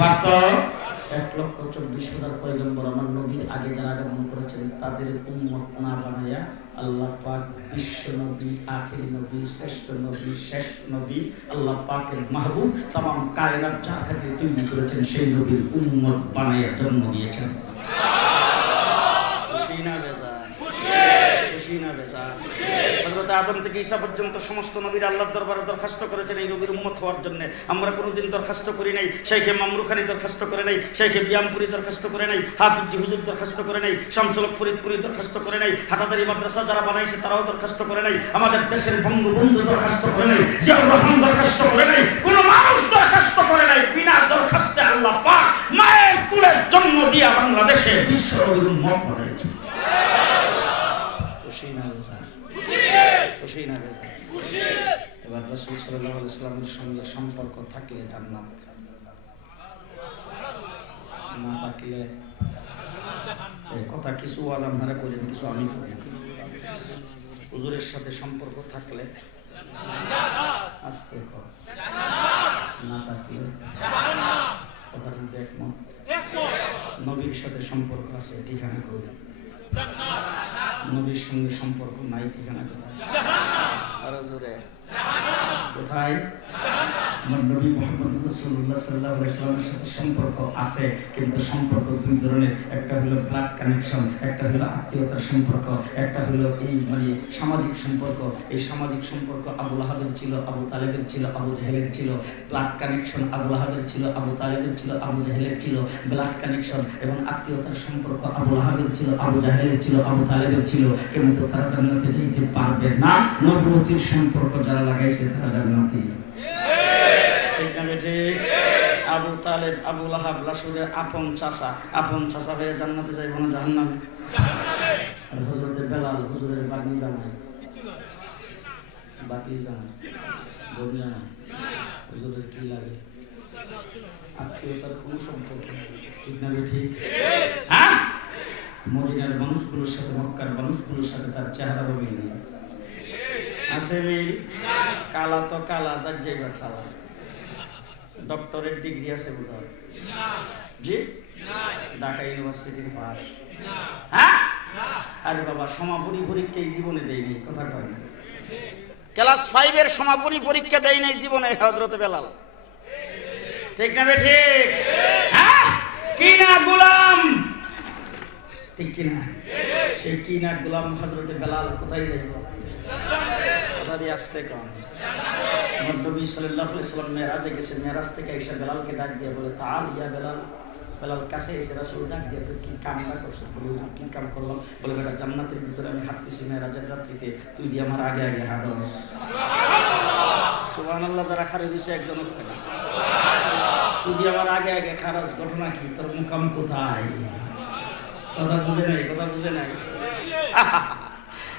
1,24,000 পয়গম্বর আমার নবীর আগে যারা আগমন করেছেন তাদের উম্মত না বানায়া আল্লাহ পাক বিশ্ব নবী, আখিরি নবী, শ্রেষ্ঠ নবী, শেষ নবী, আল্লাহ পাকের মাহবুব তামাম কায়নাত যার খাতিরে তৈরি করেছেন সেই নবীর উম্মত বানায়া জন্ম দিয়েছেন। খুশি না বেজা? খুশি না বেজা? হযরত আদম থেকে ঈসা পর্যন্ত সমস্ত নবীরা আল্লাহর দরবারে দরখাস্ত করেছেন এই নবীর উম্মত হওয়ার জন্য। আমরা কোনোদিন দরখাস্ত করি নাই, শাইখে মামরুখানি দরখাস্ত করে নাই, শাইখে বিয়ামপুরি দরখাস্ত করে নাই, হাফিজ হুজুর দরখাস্ত করে নাই, শামসুল হক ফরিদপুরি দরখাস্ত করে নাই, হাটাদারি মাদ্রাসা যারা বানাইছে তারাও দরখাস্ত করে নাই, আমাদের দেশের বঙ্গবন্ধু দরখাস্ত করে নাই, জিয়াউর রহমান দরখাস্ত করে নাই, কোনো মানুষ দরখাস্ত করে নাই। বিনা দরখাস্তে আল্লাহ পাক মায়ের কুলে জন্ম দিয়া বাংলাদেশে বিশ্ব নবীর উম্মত বানাইছে। খুশি না বেজা? খুশি না বেজা? এবার রাসূল সাল্লাল্লাহু আলাইহি ওয়াসাল্লামের সঙ্গে সম্পর্ক থাকলে জান্নাত, না থাকলে এই কথা কিছু ওয়াজ আপনারা করেন, কিছু আমি করি। হুজুরের সাথে সম্পর্ক থাকলে আস্তে কর, না থাকলে কথার মধ্যে একমত। নবীর সাথে সম্পর্ক আছে, ঠিকানা করি। নবীর সঙ্গে সম্পর্ক নাই, ঠিকানা কোথায়? আরো জোরে কোথায়? আমার নবী মুহাম্মদ রাসূলুল্লাহ সাল্লাল্লাহু আলাইহি ওয়াসাল্লামের সাথে সম্পর্ক আছে, কিন্তু সম্পর্ক দুই ধরনের। একটা হলো ব্লাড কানেকশন, একটা হলো আত্মীয়তার সম্পর্ক, একটা হলো এই মানে সামাজিক সম্পর্ক। এই সামাজিক সম্পর্ক আবু লাহাবের ছিল, আবু তালেবের ছিল, আবু জাহেলের ছিল। ব্লাড কানেকশন আবু লাহাবের ছিল, আবু তালেবের ছিল, আবু জাহেলের ছিল। ব্লাড কানেকশন এবং আত্মীয়তার সম্পর্ক আবু লাহাবের ছিল, আবু জাহেলের ছিল, আবু তালেবের ছিল, কিন্তু তারা জান্নাতে যেতে পারবে না। নবুয়তির সম্পর্ক যারা লাগাইছে তারা জান্নাতি। ঠিক না ঠিক? আবু তালেব, আবু লাহাব রাসূলের আপন চাচা, আপন চাচা হয়ে জান্নাতে যাইব না জাহান্নামে? আর হযরত বেলাল হুজুরের বাগনি জামাই, বাতি জামাই, বোন জামাই, হুজুরের কি লাগে? আত্মীয়তার কোনো সম্পর্ক নেই। ঠিক না ঠিক? হ্যাঁ, মদিনার মানুষগুলোর সাথে মক্কার মানুষগুলোর সাথে তার চেহারারও মিল নেই। আছে মিল? কালা তো কালা, যার যাইবার সালা। ডক্টরেট ডিগ্রি আছে বোধহয়? জি, ঢাকা ইউনিভার্সিটির পাস। হ্যাঁ, আরে বাবা সমাপনী পরীক্ষা এই জীবনে দেয়নি, কথা কয় না। ক্লাস 5 এর সমাপনী পরীক্ষা দেয় নাই জীবনে হযরত বেলাল। ঠিক না ঠিক? হ্যাঁ, কিনা গোলাম, ঠিক কিনা? সেই কিনা গোলাম হযরত বেলাল কোথায় যাইব? কথা দিয়ে আসতে কম। আমার নবী সাল্লাল্লাহু আলাইহি ওয়াসাল্লাম মেরাজে গেছে, মেরাজ থেকে এসে বেলালকে ডাক দিয়ে বলে, তাআল ইয়া বেলাল। বেলাল কাছে এসে রাসূল ডাক দিয়ে কি কামটা করছো? বলে কি কাম করলাম? বলে বেটা জান্নাতের ভিতরে আমি হাঁটতেছি মেরাজের রাত্রিতে, তুই দিয়ে আমার আগে আগে হাঁটস। সুবহানাল্লাহ। যারা খারে দিছে একজন না, তুই দিয়ে আমার আগে আগে খারাজ, ঘটনা কি? তোর মুকাম কোথায়? কথা বুঝে নাই, কথা বুঝে নাই।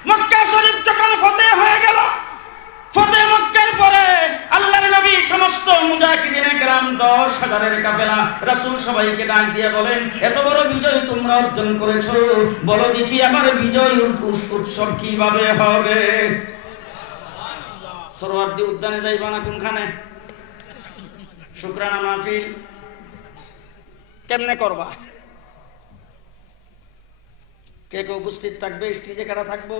মক্কা শরীফ যখন ফতেহ হয়ে গেল, ফতেহ মক্কার পরে আল্লাহর নবী সমস্ত মুজাহিদিনে কেরাম 10,000-এর কাফেলা, রাসূল সবাইকে ডাক দিয়ে বলেন, এত বড় বিজয় তোমরা অর্জন করেছো, বলো দেখি আমার বিজয় উৎসব কিভাবে হবে? সরওয়ার্দী উদ্যানে যাইবা না কোনখানে? শুকরানা মাহফিল কেমনে করবা? কে কে উপস্থিত থাকবে? স্টেজে কারা থাকবো?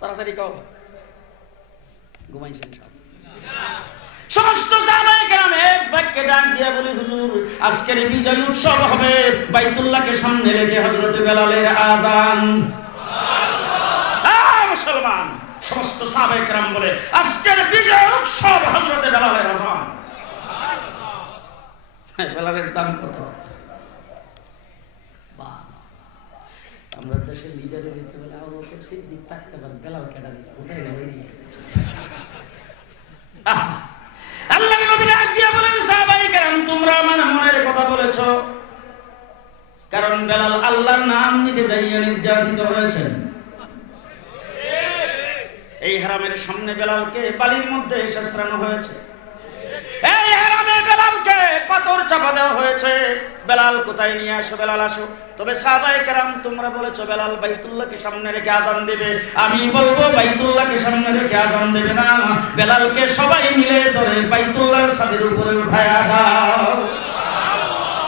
তাড়াতাড়ি কও। ঘুমাইছেন সব। সমস্ত সাহাবায়ে কেরাম এক বাক্যে ডাক দিয়া বলে, হুজুর আজকের বিজয় উৎসব হবে বাইতুল্লাহকে সামনে রেখে হযরত বেলালের আযান। সুবহানাল্লাহ। মুসলমান সমস্ত সাহাবায়ে কেরাম বলে আজকের বিজয় উৎসব হযরত বেলালের আযান। সুবহানাল্লাহ। বেলালের দাম কত? বাহ, আমরা দেশের লিডারের ভিতরে বলে আবু বকর সিদ্দিক থাকতে পারে, বেলাল কেডা দিবে কোথায় না বেরিয়ে। আল্লাহর নবী ডাক দিয়া বলেন, সাহাবায়ে কেরাম তোমরা আমার মনের কথা বলেছো, কারণ বেলাল আল্লাহর নাম নিতে যাইয়া নির্যাতিত হয়েছেন। এই হারামের সামনে বেলালকে বালির মধ্যে শেষরানো হয়েছে, এই হারামে বেলালকে পাথর চাপা দেওয়া হয়েছে। বেলাল কোথায় নিয়ে আসো, বেলাল আসো। তবে সাহাবায়ে কেরাম তোমরা বলেছো বেলাল বাইতুল্লাহকে সামনে রেখে আযান দেবে, আমি বলবো বাইতুল্লাহকে সামনে রেখে আযান দেবে না, বেলালকে সবাই মিলে ধরে বাইতুল্লাহর ছাদের উপরে উঠায়া দাও।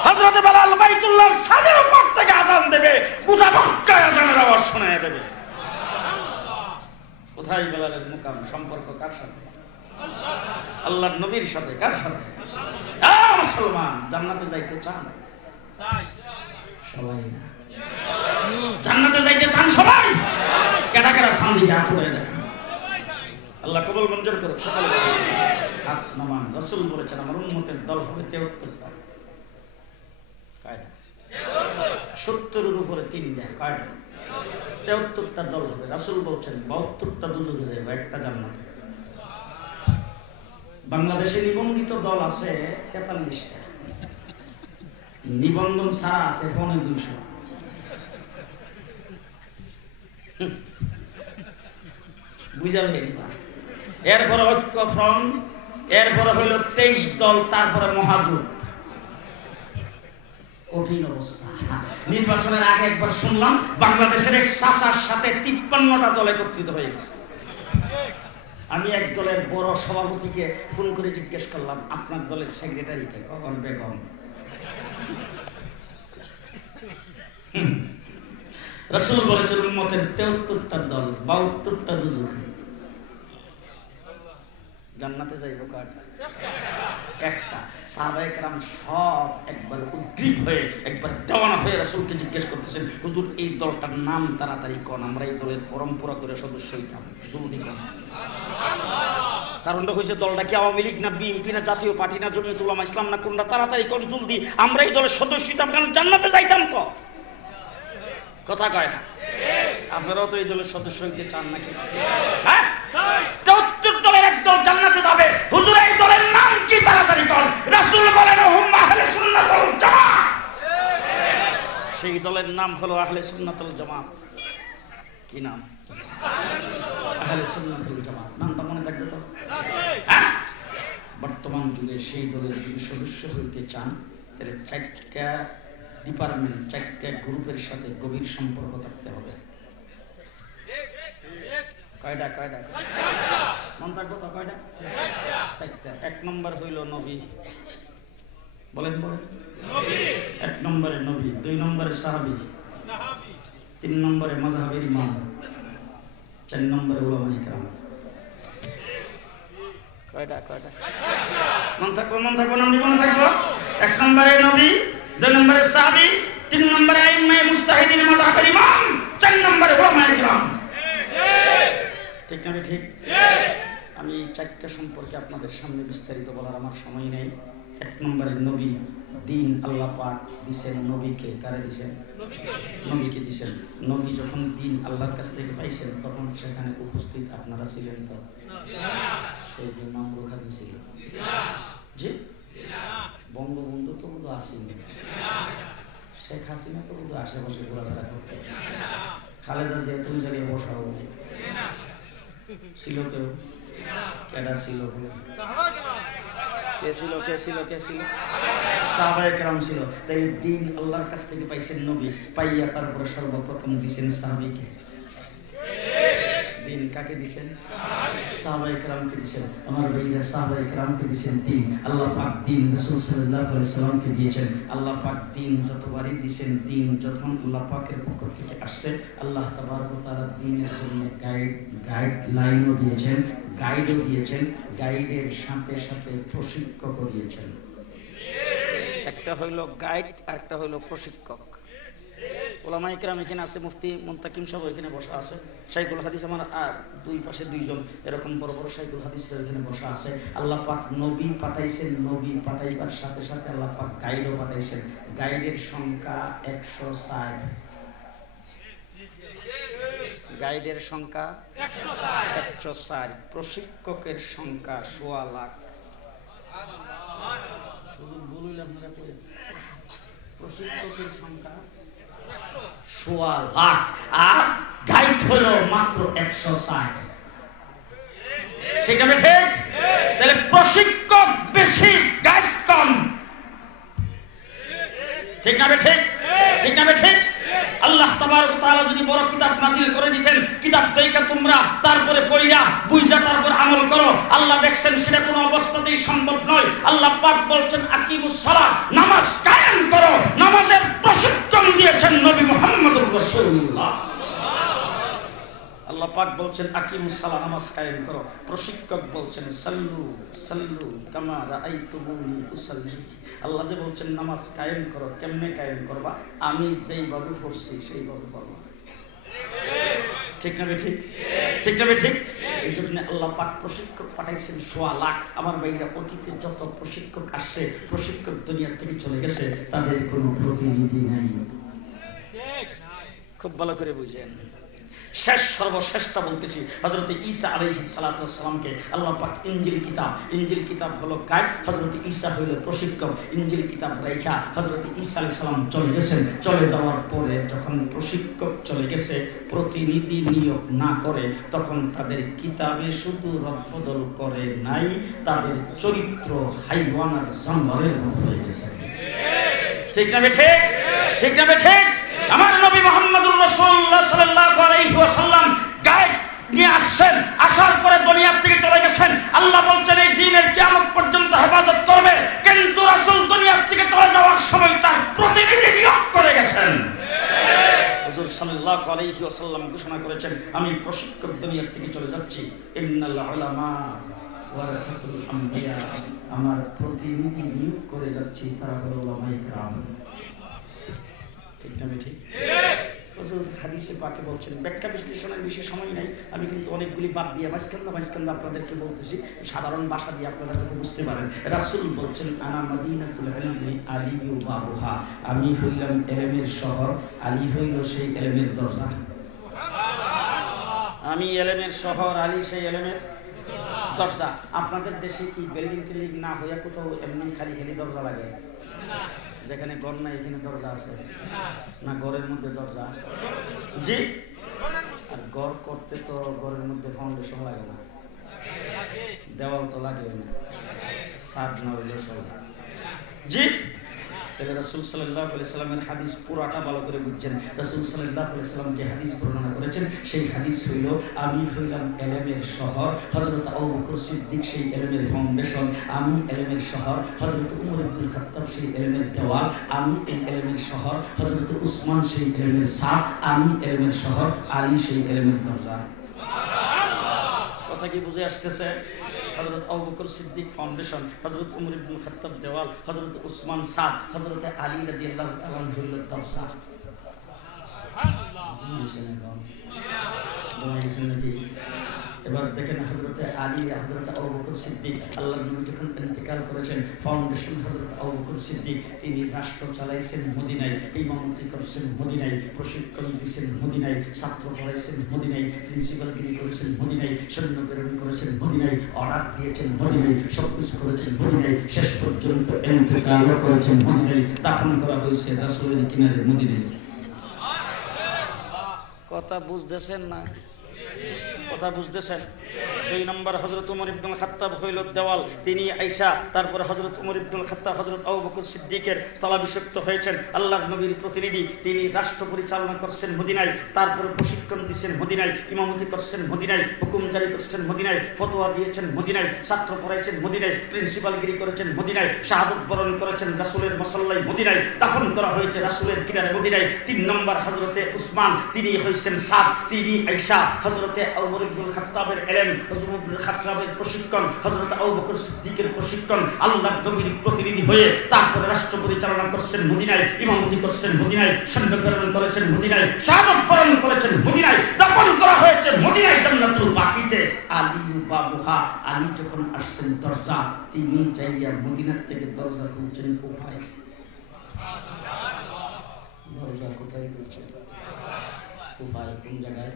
হযরত বেলাল বাইতুল্লাহর ছাদের উপর থেকে আযান দেবে, গোটা মক্কায় আযানের আওয়াজ শোনা দেবে। কোথায় বেলালের মুকাম? সম্পর্ক কার সাথে? আল্লাহর নবীর সাথে। কার সাথে? মুসলমান জান্নাতে যাইতে চান সবাই না? জান্নাতে যাইতে চান সবাই? কেডা কেডা চান দিকে হাত উঠায় দেখেন। আল্লাহ কবুল মঞ্জুর করুক। সকলে হাত নামান। রাসূল বলেছেন আমার উম্মতের দল হবে 73টা। কয়টা? 70-এর উপরে 3টা। কয়টা? 73টা দল হবে। রাসূল বলছেন 72টা দুজকে যাবে, একটা জান্নাতে। বাংলাদেশে নিবন্ধিত দল আছে 43টা, নিবন্ধন ছাড়া আছে 250। বুঝাবে এবার। এরপরে ঐক্য ফ্রন্ট, এরপরে হইল 23 দল, তারপরে মহাজোট। কঠিন অবস্থা। নির্বাচনের আগে একবার শুনলাম বাংলাদেশের এক চাচার সাথে 53টা দল একত্রিত হয়ে গেছে। আমি এক দলের বড় সভাপতিকে ফোন করে জিজ্ঞেস করলাম আপনার দলের সেক্রেটারিকে, কখন বেগম। রাসূল বলেছেন উম্মতের 73টা দল, 72টা দুজক। জান্নাতে যাইব কয়টা? একটা। সাহাবায়ে কেরাম সব একবার উদ্গ্রীব হয়ে, একবার দেওয়ানা হয়ে রাসূলকে জিজ্ঞেস করতেছেন, হুজুর এই দলটার নাম তাড়াতাড়ি কোন, আমরা এই দলের ফরম পুরা করে সদস্য হইতাম, জলদি কোন। কারণটা হয়েছে দলটা কি আওয়ামী লীগ না বিএনপি না জাতীয় পার্টি না জমিয়তুল উলামা ইসলাম না কোনটা, তাড়াতাড়ি কোন জলদি, আমরা এই দলের সদস্য হইতাম, কারণ জান্নাতে যাইতাম তো। কথা কয় না? আপনারাও তো এই দলের সদস্য হইতে চান নাকি? হ্যাঁ, 73 দলের এক দল জান্নাতে যাবে। হুজুর এই দলের নাম কি তাড়াতাড়ি কোন। রাসূল বলেন হুম আহলে সুন্নাতুল জামাত। সেই দলের নাম হলো আহলে সুন্নাতুল জামাত। কি নাম? আহলে সুন্নাতুল জামাত। নামটা মনে থাকবে তো? বর্তমান যুগে সেই দলের যদি সদস্য হইতে চান তাহলে 4টা ডিপার্টমেন্ট, 4টা গ্রুপের সাথে গভীর সম্পর্ক থাকতে হবে। কয়টা? কয়টা? মন থাকবো তো? কয়টা? 4টা। 1 নম্বর হইল নবী। বলেন বলেন। 1 নম্বরে নবী, 2 নম্বরে সাহাবী, 3 নম্বরে মাযহাবের ইমাম, 4 নম্বরে উলামায়ে কেরাম। কয়টা? কয়টা? মন থাকবো? মন থাকবো? নাম মনে থাকবো। 1 নম্বরে নবী, 2 নম্বরে সাহাবী, 3 নম্বরে আইম্মায়ে মুজতাহিদিন মাযহাবের ইমাম, 4 নম্বরে উলামায়ে কেরাম। ঠিক না? ঠিক। আমি 4টা সম্পর্কে আপনাদের সামনে বিস্তারিত বলার আমার সময় নেই। 1 নম্বরে নবী, দিন আল্লাহ পাক দিছেন নবীকে। কারে দিছেন? নবীকে দিছেন। নবী যখন দিন আল্লাহর কাছ থেকে পাইছেন তখন সেখানে উপস্থিত আপনারা ছিলেন তো? সেই যে মামরুখা ছিল জি, বঙ্গবন্ধু তো বোধ আসেনি, শেখ হাসিনা তো বোধ আশেপাশে ঘোরাফেরা করতে, খালেদা জিয়া তুই জায়গায় বসাও ছিল কেউ? কেডা ছিল? কে ছিল? কে ছিল? কে ছিল? সাহাবায়ে কেরাম ছিল। তাই দিন আল্লাহর কাছ থেকে পাইছেন নবী, পাইয়া তারপরে সর্বপ্রথম দিছেন সাহাবীকে। দিন কাকে দিয়েছেন? সাহাবায়ে কেরামকে দিয়েছেন। আমার ভাইরা সাহাবায়ে কেরামকে দিয়েছেন দিন। আল্লাহ পাক দিন রাসূল সাল্লাল্লাহু আলাইহি ওয়াসাল্লামকে দিয়েছেন। আল্লাহ পাক দিন যতবারই দিয়েছেন, দিন যখন আল্লাহ পাকের পক্ষ থেকে আসছে, আল্লাহ তাবারক ওয়া তাআলা দিনের জন্য গাইডলাইনও দিয়েছেন, গাইডও দিয়েছেন, গাইডের সাথে সাথে প্রশিক্ষকও দিয়েছেন। একটা হইল গাইড আর একটা হইল প্রশিক্ষক। ওলামায়ে কেরাম এখানে আছে, মুফতি মুনতাকিম সাহেব এখানে বসা আছে, শাইখুল হাদিস আমার দুই পাশে দুইজন এরকম বড় বড় শাইখুল হাদিসরা এখানে বসা আছে। আল্লাহ পাক নবী পাঠাইছেন, নবী পাঠাইবার সাথে সাথে আল্লাহ পাক গাইডও পাঠাইছেন। গাইডের সংখ্যা 104, গাইডের সংখ্যা 104, প্রশিক্ষকের সংখ্যা 1.25 লাখ। প্রশিক্ষকের সংখ্যা 1.25 লাখ আর গাইড হলো মাত্র 160। ঠিক আছে ঠিক? তাহলে প্রশিক্ষক বেশি, গাইড কম। ঠিক না ঠিক? ঠিক না ঠিক? আল্লাহ তাবারক ওয়া তাআলা যদি বড় কিতাব নাযিল করে দিতেন, কিতাব দেখে তোমরা তারপরে পড়িয়া বুঝা তারপর আমল করো, আল্লাহ দেখছেন সেটা কোনো অবস্থাতেই সম্ভব নয়। আল্লাহ পাক বলছেন আকিমুস সালাত, নামাজ কায়েম করো। নামাজের প্রশিক্ষণ দিয়েছেন নবী মুহাম্মদুর রাসূলুল্লাহ। আল্লাহ পাক বলছেন আকিমুস সালাত, নামাজ কায়েম করো। প্রশিক্ষক বলছেন সাল্লু সাল্লু কামা রাআইতুমুনি উসাল্লি। আল্লাহ যে বলছেন নামাজ কায়েম করো, কেমনে কায়েম করবা? আমি যেইভাবে পড়ছি সেইভাবে পড়বা। ঠিক না ঠিক? ঠিক না ঠিক? এই জন্য আল্লাহ পাক প্রশিক্ষক পাঠাইছেন 1.25 লাখ। আমার ভাইরা অতীতে যত প্রশিক্ষক আসছে, প্রশিক্ষক দুনিয়া থেকে চলে গেছে, তাদের কোনো প্রতিনিধি নাই। খুব ভালো করে বুঝেন। শেষ সর্বশ্রেষ্ঠটা বলতেছি, হযরত ঈসা আলাইহিস সালাতু ওয়াস সালামকে আল্লাহ পাক ইনজিল কিতাব হলো গাইড, হযরত ঈসা হলো প্রশিক্ষক। ইনজিল কিতাব রাইখা হযরত ঈসা আলাইহিস সালাম চলে গেছেন। চলে যাওয়ার পরে যখন প্রশিক্ষক চলে গেছে, প্রতিনিধি নিয়োগ না করে, তখন তাদের কিতাবে শুধু রদবদল করে নাই, তাদের চরিত্র হাইওয়ান আর জানোয়ারের মতো হয়ে গেছে। ঠিক না ঠিক? ঠিক না ঠিক? আমার নবী মুহাম্মদুর রাসূলুল্লাহ সাল্লাল্লাহু আলাইহি ওয়াসাল্লাম গাইড নিয়ে আসছেন, আসার পরে দুনিয়া থেকে চলে গেছেন। আল্লাহ বলছেন এই দ্বীনের কিয়ামত পর্যন্ত হেফাজত করবে, কিন্তু রাসূল দুনিয়া থেকে চলে যাওয়ার সময় তার প্রতিনিধি নিয়োগ করে গেছেন। হুজুর সাল্লাল্লাহু আলাইহি ওয়াসাল্লাম ঘোষণা করেছেন, আমি প্রশিক্ষক দুনিয়া থেকে চলে যাচ্ছি। ইন্নাল উলামা ওয়ারাসাতুল আমবিয়া, আমার প্রতিনিধি নিয়োগ করে যাচ্ছি, তারা হলো উলামায়ে কেরাম। ঠিক না ঠিক? হুজুর হাদিসে পাকে বলছেন, ব্যাখ্যা বিশ্লেষণের বেশি সময় নাই, আমি কিন্তু অনেকগুলি বাদ দিয়ে মাঝখানে আপনাদেরকে বলতেছি, সাধারণ ভাষা দিয়ে আপনারা যাতে বুঝতে পারেন। রাসূল বলছেন আনা মাদিনাতুল ইলমি আলিয়্যু বাবুহা, আমি হইলাম ইলমের শহর, আলী হইল সেই ইলমের দরজা। আমি ইলমের শহর, আলী সেই ইলমের দরজা। আপনাদের দেশে কি বিল্ডিং টিল্ডিং না হইয়া কোথাও এমনি খালি খালি দরজা লাগে? যেখানে ঘর নাই এখানে দরজা আছে না? ঘরের মধ্যে দরজা, জি। আর ঘর করতে তো ঘরের মধ্যে ফাউন্ডেশন লাগে না, দেওয়াল তো লাগে না, ছাদ না হইলে সব, জি। তাহলে রাসূল সাল্লাল্লাহু আলাইহি ওয়াসাল্লামের হাদিস পুরাটা ভালো করে বুঝছেন। রাসূল সাল্লাল্লাহু আলাইহি ওয়াসাল্লাম যে হাদিস বর্ণনা করেছেন, সেই হাদিস হইল আমি হইলাম ইলমের শহর, হযরত আবু বকর সিদ্দিক সেই ইলমের ফাউন্ডেশন, আমি ইলমের শহর, হযরত উমর ইবনে খাত্তাব সেই ইলমের দেওয়াল, আমি এই ইলমের শহর, হযরত উসমান সেই ইলমের ছাদ, আমি ইলমের শহর, আলী সেই ইলমের দরজা। কথা কি বুঝে আসতেছে? হযরত আবু বকর সিদ্দিক ফাউন্ডেশন, হযরত উমর ইবনে খাত্তাব দেওয়াল, হযরত উসমান ছাদ, হযরত আলী রাদিয়াল্লাহু তাআলা হইল দরজা। এবার দেখেন হযরত আলী, হযরত আবু বকর সিদ্দিক, আল্লাহর নবী যখন ইন্তেকাল করেছেন, ফাউন্ডেশন হযরত আবু বকর সিদ্দিক, তিনি রাষ্ট্র চালাইছেন মদিনায়, ইমামতি করছেন মদিনায়, প্রশিক্ষণ দিয়েছেন মদিনায়, ছাত্র পড়াইছেন মদিনায়, প্রিন্সিপালগিরি করেছেন মদিনায়, সৈন্য প্রেরণ করেছেন মদিনায়, অর্ডার দিয়েছেন মদিনায়, সবকিছু করেছেন মদিনায়, শেষ পর্যন্ত ইন্তেকাল করেছেন মদিনায়, দাফন করা হয়েছে রাসূলের কিনারে মদিনায়। কথা বুঝতেছেন না? কথা বুঝতেছেন? 2 নম্বর হযরত ওমর ইবনুল খাত্তাব হইল দেওয়াল, তিনি আয়েশা, তারপরে হযরত ওমর ইবনুল খাত্তাব হযরত আবু বকর সিদ্দিকের স্থলাভিষিক্ত হয়েছেন। আল্লাহর নবীর প্রতিনিধি, তিনি রাষ্ট্র পরিচালনা করছেন মদিনায়, তারপরে প্রশিক্ষণ দিচ্ছেন মদিনায়, ইমামতি করছেন মদিনায়, হুকুম জারি করছেন মদিনায়, ফতোয়া দিয়েছেন মদিনায়, ছাত্র পড়াইছেন মদিনায়, প্রিন্সিপালগিরি করেছেন মদিনায়, শাহাদত বরণ করেছেন রাসূলের মুসাল্লায় মদিনায়, দাফন করা হয়েছে রাসূলের কিনারে মদিনায়। 3 নম্বর হযরতে উসমান, তিনি হইছেন সাদ, তিনি আয়েশা, হযরতে ওমর ইবনুল খাত্তাবের ইলম, হযরত ইবনুল খাত্তাবের প্রশিক্ষণ, হযরত আবু বকর সিদ্দিকের প্রশিক্ষণ, আল্লাহর নবীর প্রতিনিধি হয়ে তারপরে রাষ্ট্র পরিচালনা করছেন মদিনায়, ইমামতি করছেন মদিনায়, সৈন্য প্রেরণ করেছেন মদিনায়, শাহাদত বরণ করেছেন মদিনায়, দাফন করা হয়েছে মদিনায় জান্নাতুল বাকিতে। আলী বাবুহা, আলী যখন আসছেন দরজা, তিনি যাইয়া মদিনার থেকে দরজা খুলছেন কুফায়। দরজা কোথায় খুলছেন? কুফায়। কোন জায়গায়?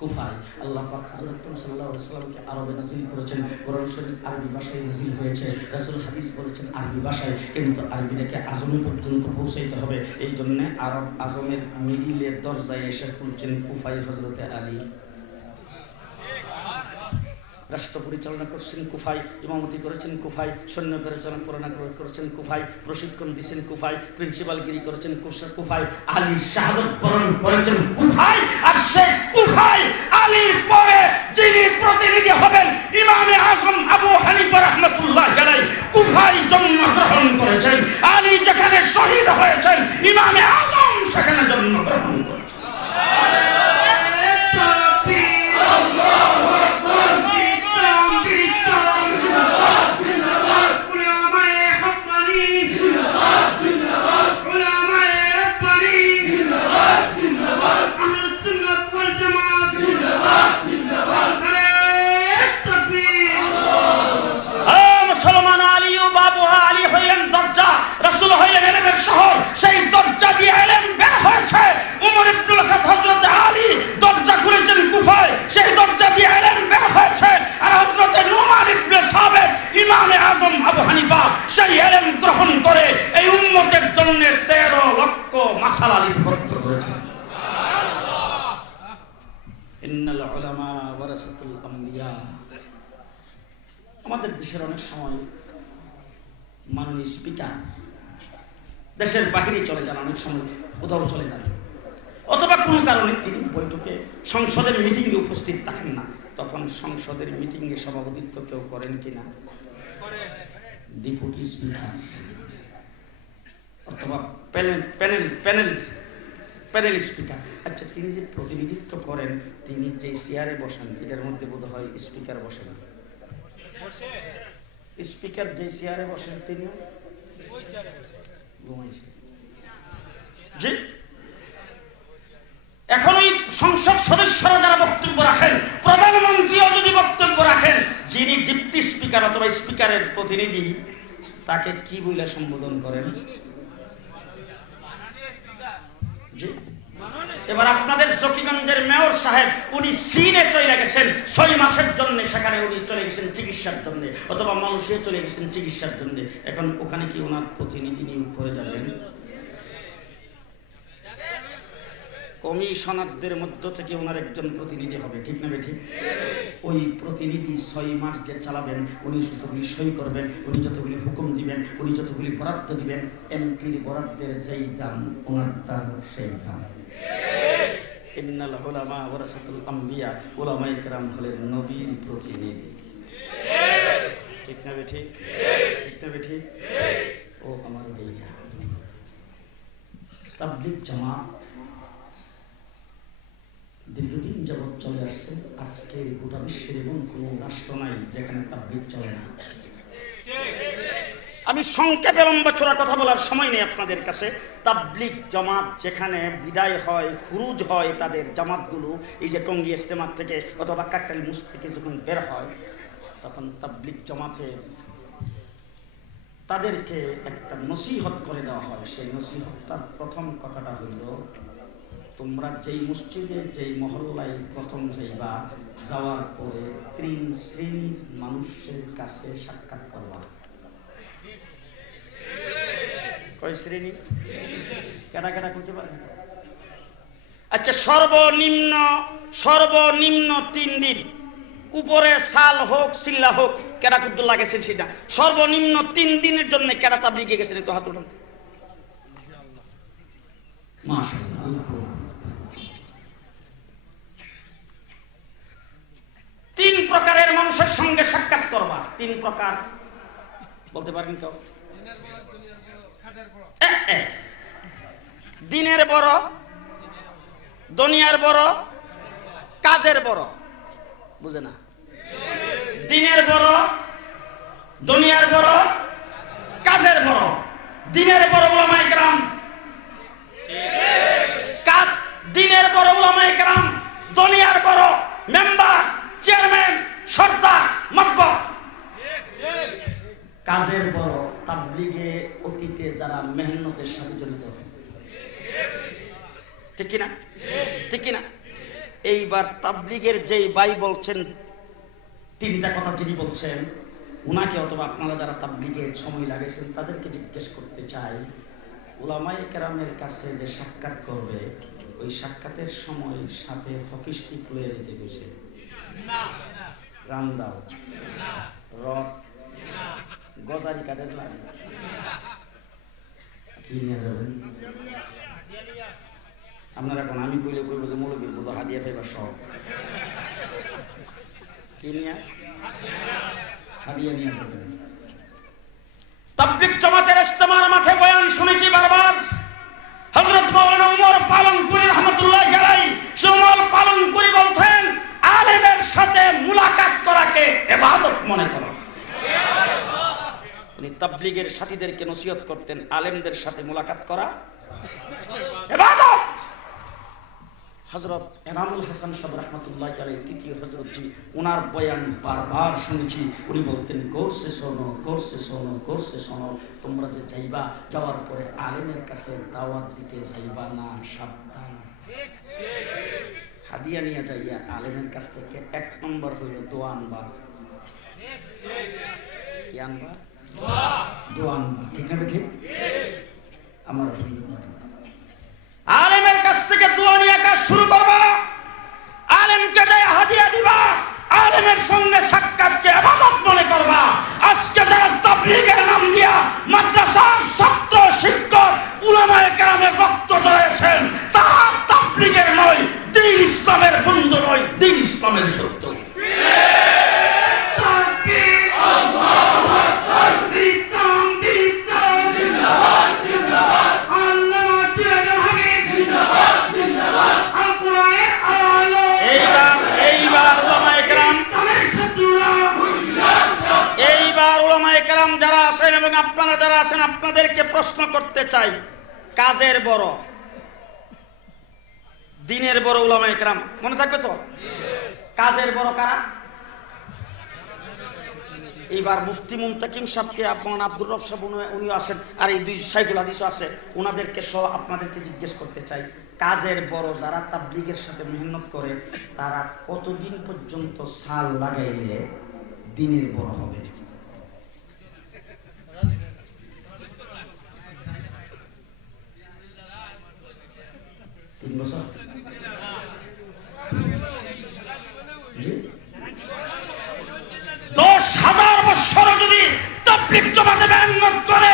কুফায়। আল্লাহ পাক হযরত সাল্লাল্লাহু আলাইহি ওয়াসাল্লামকে আরবে নাযিল করেছেন, কোরআন শরীফ আরবি ভাষায় নাযিল হয়েছে, রাসূল হাদিস বলেছেন আরবি ভাষায়, কিন্তু আরবিটাকে আজমি পর্যন্ত পৌঁছাইতে হবে। এই জন্য আরব আজমের মিডিলে দরজায় এসে খুলছেন কুফায় হযরতে আলী। রাষ্ট্র পরিচালনা করছেন কুফায়, ইমামতি করেছেন কুফায়, সৈন্য পরিচালনা করেছেন কুফায়, প্রশিক্ষণ দিয়েছেন কুফায়, প্রিন্সিপালগিরি করেছেন কুফায়, আলী শাহাদত বরণ করেছেন কুফায়। আর সেই কুফায় আলীর পরে যিনি প্রতিনিধি হবেন, ইমামে আজম আবু হানিফা রাহমাতুল্লাহ আলাইহি কুফায় জন্মগ্রহণ করেছেন। আলী যেখানে শহীদ হয়েছেন, ইমামে আজম সেখানে জন্মগ্রহণ করেছেন। শহর, সেই দরজা দিয়ে ইলম বের হয়েছে। ওমর ইবনুল খাত্তাব হযরত আলী দরজা খুলেছেন কুফায়, সেই দরজা দিয়ে ইলম বের হয়েছে। আর হযরত নুমান ইবনে সাবিত, ইমামে আজম আবু হানিফা, সেই ইলম গ্রহণ করে এই উম্মতের জন্য 13 লক্ষ মাসালা লিপিবদ্ধ করেছেন। ইন্নাল উলামা ওয়ারাসাতুল আমবিয়া। আমাদের দেশের অনেক সময় মাননীয় স্পিকার দেশের বাহিরে চলে যান, অনেক সময় কোথাও চলে যান, অথবা কোনো কারণে তিনি বৈঠকে সংসদের মিটিংয়ে উপস্থিত থাকেন না। তখন সংসদের মিটিংয়ে সভাপতিত্ব কেউ করেন কিনা? ডেপুটি স্পিকার অথবা প্যানেল স্পিকার। আচ্ছা, তিনি যে প্রতিনিধিত্ব করেন, তিনি যে চেয়ারে বসেন, এটার মধ্যে বোধ হয় স্পিকার বসেন। স্পিকার যে চেয়ারে বসেন, তিনি এখন ওই সংসদ সদস্যরা যারা বক্তব্য রাখেন, প্রধানমন্ত্রীও যদি বক্তব্য রাখেন, যিনি ডেপুটি স্পিকার অথবা স্পিকারের প্রতিনিধি, তাকে কি বলে সম্বোধন করেন? জি। এবার আপনাদের জকিগঞ্জের মেয়র সাহেব, উনি চীনে চলে গেছেন 6 মাসের জন্য, সেখানে উনি চলে গেছেন চিকিৎসার জন্য, অথবা মালয়েশিয়া চলে গেছেন চিকিৎসার জন্য। এখন ওখানে কি ওনার প্রতিনিধি নিয়োগ করে যাবেন? কমিশনারদের মধ্য থেকে ওনার একজন প্রতিনিধি হবে, ঠিক না বেঠিক? ওই প্রতিনিধি 6 মাস যে চালাবেন, উনি যতগুলি সই করবেন, উনি যতগুলি হুকুম দিবেন, উনি যতগুলি বরাদ্দ দিবেন, এমপির বরাদ্দের যেই দাম, ওনার তার সেই দাম। ইন্নাল উলামা ওয়ারাসাতুল আমবিয়া। উলামায়ে কেরাম হলেন নবীর প্রতিনিধি, ঠিক না বেঠিক? ঠিক না বেঠিক? ও আমার ভাইয়া, তাবলীগ জামাত দীর্ঘদিন যাবৎ চলে আসছে। আজকে গোটা বিশ্বের এমন কোনো রাষ্ট্র নাই যেখানে তাবলীগ চলে না। আমি সংক্ষেপে লম্বা চড়া কথা বলার সময় নেই আপনাদের কাছে। তাবলীগ জামাত যেখানে বিদায় হয়, খুরুজ হয়, তাদের জামাতগুলো এই যে টঙ্গী ইজতেমা থেকে অথবা কাকরাইল মুস থেকে যখন বের হয়, তখন তাবলীগ জামাতে তাদেরকে একটা নসিহত করে দেওয়া হয়। সেই নসিহতটার প্রথম কথাটা হইল, তোমরা যেই মসজিদে যেই মহল্লায় প্রথম যাইবা, যাওয়ার পরে 3 শ্রেণীর মানুষের কাছে সাক্ষাৎ করবা। কয় শ্রেণী? কেটা কেটা করতে পারেন? আচ্ছা, সর্বনিম্ন 3 দিন উপরে সাল হোক সিল্লা হোক কেডা কুদ্দুল্লা গেছেন সেটা সর্বনিম্ন 3 দিনের জন্য কেডা তাবলিগে গেছেন একটু হাত উঠান মাশাআল্লাহ আল্লাহ কবুল। 3 প্রকারের মানুষের সঙ্গে সাক্ষাৎ করবা। 3 প্রকার বলতে পারেন কেউ? দিনের বড়, দুনিয়ার বড়, কাজের বড়। বুঝে না? দিনের বড়, দুনিয়ার বড়, কাজের বড়। দিনের বড় উলামায়ে কেরাম, কাজ দিনের বড় উলামায়ে কেরাম, দুনিয়ার বড় মেম্বার, চেয়ারম্যান, সর্দার, মাতবর। কাজের বড় তাবলীগে অতীতে যারা মেহনতের সাথে জড়িত। ঠিক কিনা? ঠিক কিনা? এইবার তাবলীগের যেই ভাই বলছেন 3টা কথা যিনি বলছেন উনাকে অথবা আপনারা যারা তাবলীগে সময় লাগাইছেন তাদেরকে জিজ্ঞেস করতে চাই, উলামায়ে কেরামের কাছে যে সাক্ষাৎ করবে ওই সাক্ষাতের সময় সাথে হকি স্টিক লয়ে যেতে গেছে না, রামদাও, রড, গজারি কাঠের লাগে কি নিয়ে যাবেন আপনারা? এখন আমি কইলে কইব যে মৌলবীর বোধ হাদিয়া পাইবার শখ। কি নিয়ে? হাদিয়া নিয়ে যাবেন। তাবলীগ জামাতের ইজতেমার মাঠে বয়ান শুনেছি বারবার। হযরত মাওলানা উমর পালনপুরি রাহমাতুল্লাহ আলাইহি উমর পালনপুরি বলতেন আলেমের সাথে মুলাকাত করাকে ইবাদত মনে করো। উনি তাবলীগের সাথীদেরকে নসিহত করতেন আলেমদের সাথে মুলাকাত করা ইবাদত। হযরত এনামুল হাসান সাহেব রাহমাতুল্লাহ আলাইহি তৃতীয় হযরত জি ওনার বয়ান বারবার শুনেছি। উনি বলতেন কোর্সে শোনো, কোর্সে শোনো, কোর্সে শোনো, তোমরা যে যাইবা যাওয়ার পরে আলেমের কাছে দাওয়াত দিতে যাইবা না, সাবধান। হাদিয়া নিয়ে যাইয়া আলেমের কাছ থেকে 1 নম্বর হইল দোয়া আনবা। কি আনবা? দোয়া আনবা। ঠিক না? ঠিক আমার আলেমের কাছ থেকে দোয়া নিয়ে কাজ শুরু করবা। আলেমকে যায় হাদিয়া দিবা, আলেমের সঙ্গে সাক্ষাৎকে ইবাদত মনে করবা। আজকে যারা তাবলীগের নাম দিয়া মাদ্রাসার ছাত্র শিক্ষক উলামায়ে কেরামের রক্ত ঝরেছেন তারা তাবলীগের নয়, দ্বীন ইসলামের বন্ধু নয়, দ্বীন ইসলামের শত্রু। যারা আছেন এবং আপনারা যারা আছেন আপনাদেরকে প্রশ্ন করতে চাই, কাজের বড়, দিনের বড় উলামায়ে কেরাম, মনে থাকবে তো? কাজের বড় কারা? এইবার মুফতি মুনতাকিম সাহেবকে আপনার আব্দুর রব সাহেব উনিও আছেন, আর এই 2 শাইখুল হাদিসও আছে, ওনাদেরকে সহ আপনাদেরকে জিজ্ঞেস করতে চাই, কাজের বড় যারা তাবলীগের সাথে মেহনত করে তারা কতদিন পর্যন্ত সাল লাগাইলে দিনের বড় হবে? 3 বছর? 10,000 বছর যদি তাবলীগ জামাতে মেহনত করে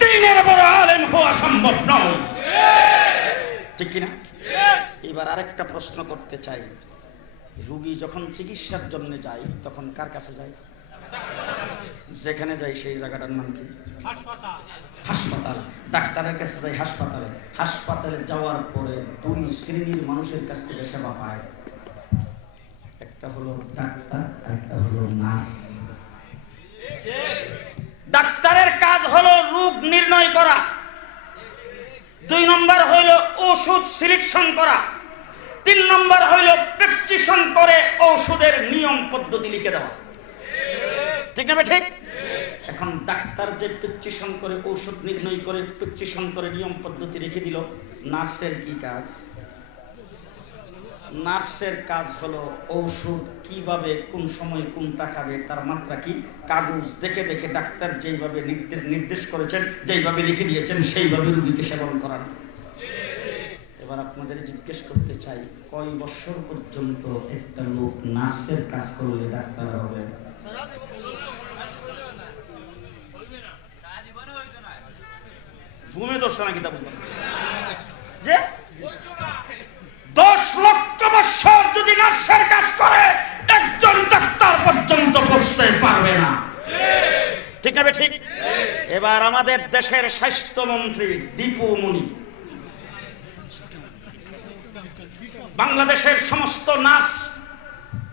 দ্বীনের বড় আলেম হওয়া সম্ভব নয়। ঠিক কিনা? এবার আরেকটা প্রশ্ন করতে চাই, রোগী যখন চিকিৎসার জন্য যায় তখন কার কাছে যায়? যেখানে যাই সেই জায়গাটার নাম কি? হাসপাতাল। ডাক্তারের কাছে যাই হাসপাতালে। হাসপাতালে যাওয়ার পরে 2 শ্রেণীর মানুষের কাছ থেকে সেবা পায়, একটা হলো ডাক্তার আর একটা হলো নার্স। ডাক্তারের কাজ হলো রোগ নির্ণয় করা, 2 নম্বর হইল ওষুধ সিলেকশন করা, 3 নম্বর হইল প্রেসক্রিপশন করে ওষুধের নিয়ম পদ্ধতি লিখে দেওয়া। ঠিক না? ঠিক। এখন ডাক্তার যে প্রেসক্রিপশন করে ঔষধ নির্ণয় করে প্রেসক্রিপশন করে নিয়ম পদ্ধতি রেখে দিল, নার্সের কি কাজ? নার্সের কাজ হলো ঔষধ কিভাবে কোন সময় কোনটা খাবে তার মাত্রা কি কাগজ দেখে দেখে ডাক্তার যেইভাবে নির্দেশ করেছেন, যেইভাবে লিখে দিয়েছেন সেইভাবে রোগীকে সেবন করানো। এবার আপনাদের জিজ্ঞেস করতে চাই, কয় বছর পর্যন্ত একটা লোক নার্সের কাজ করলে ডাক্তার হবে? ভূমি দোষ নাকি তা বুঝলাম যে 10 লক্ষ বছর যদি নার্সের কাজ করে একজন ডাক্তার পর্যন্ত বসতে পারবে না। ঠিক না ঠিক? এবার আমাদের দেশের স্বাস্থ্যমন্ত্রী দীপু মনি বাংলাদেশের সমস্ত নার্স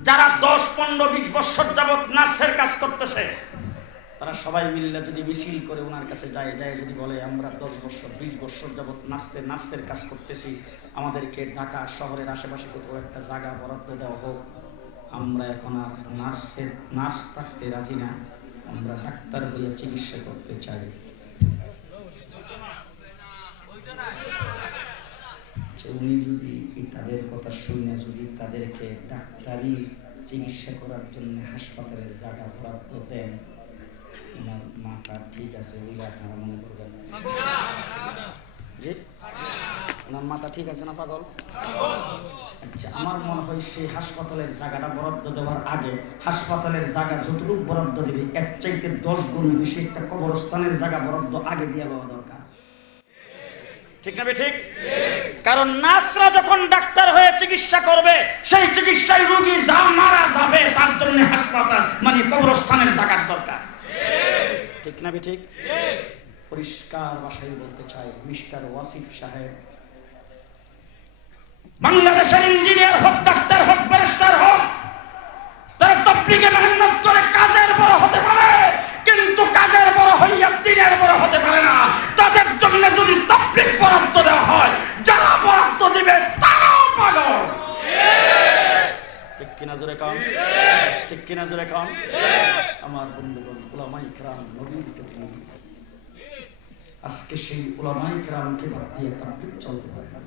যারা 10, 15, 20 বছর যাবত নার্সের কাজ করতেছে, তারা সবাই মিলে যদি মিছিল করে ওনার কাছে যায় যদি বলে আমরা 10 বছর 20 বছর যাবত নার্সের কাজ করতেছি, আমাদেরকে ঢাকা শহরের আশেপাশে কোথাও একটা জায়গা বরাদ্দ দেওয়া হোক, আমরা এখন আর নার্স থাকতে রাজি না, আমরা ডাক্তার হয়ে চিকিৎসা করতে চাই। উনি যদি তাদের কথা শুনে যদি তাদেরকে ডাক্তারি চিকিৎসা করার জন্য হাসপাতালের জায়গা বরাদ্দ দেন, ওনার মাথা ঠিক আছে বলে আপনারা মনে করবেন? জি, ওনার মাথা ঠিক আছে না পাগল? আচ্ছা, আমার মনে হয় সেই হাসপাতালের জায়গাটা বরাদ্দ দেওয়ার আগে হাসপাতালের জায়গা যতটুকু বরাদ্দ দেবে এর চাইতে 10 গুণ বেশি একটা কবরস্থানের জায়গা বরাদ্দ আগে দিয়ে দেওয়া দরকার। ঠিক না ঠিক? কারণ নার্সরা যখন ডাক্তার হয়ে চিকিৎসা করবে, সেই চিকিৎসায় রোগী যা মারা যাবে তার জন্য হাসপাতাল মানে কবরস্থানের জায়গার দরকার। ঠিক না ঠিক? পরিষ্কার ভাষায় বলতে চাই, মিস্টার ওয়াসিফ সাহেব বাংলাদেশের ইঞ্জিনিয়ার হোক, ডাক্তার হোক, ব্যারিস্টার হোক, তারা তাবলীগে মেহনত করে কাজের বড় হতে পারে, কিন্তু কাজের বড় হইয়া দিনের বড় হতে পারে না। তাদের জন্য যদি তাবলীগ বরাদ্দ দেওয়া হয়, যারা বরাদ্দ দিবে তারাও পাগল। ঠিক কিনা জোরে কম? ঠিক কিনা জোরে কম? আমার বন্ধুগণ, উলামায়ে কেরাম নবীর প্রতিনিধি। আজকে সেই উলামায়ে কেরামকে বাদ দিয়ে তাবলীগ চলতে পারে না।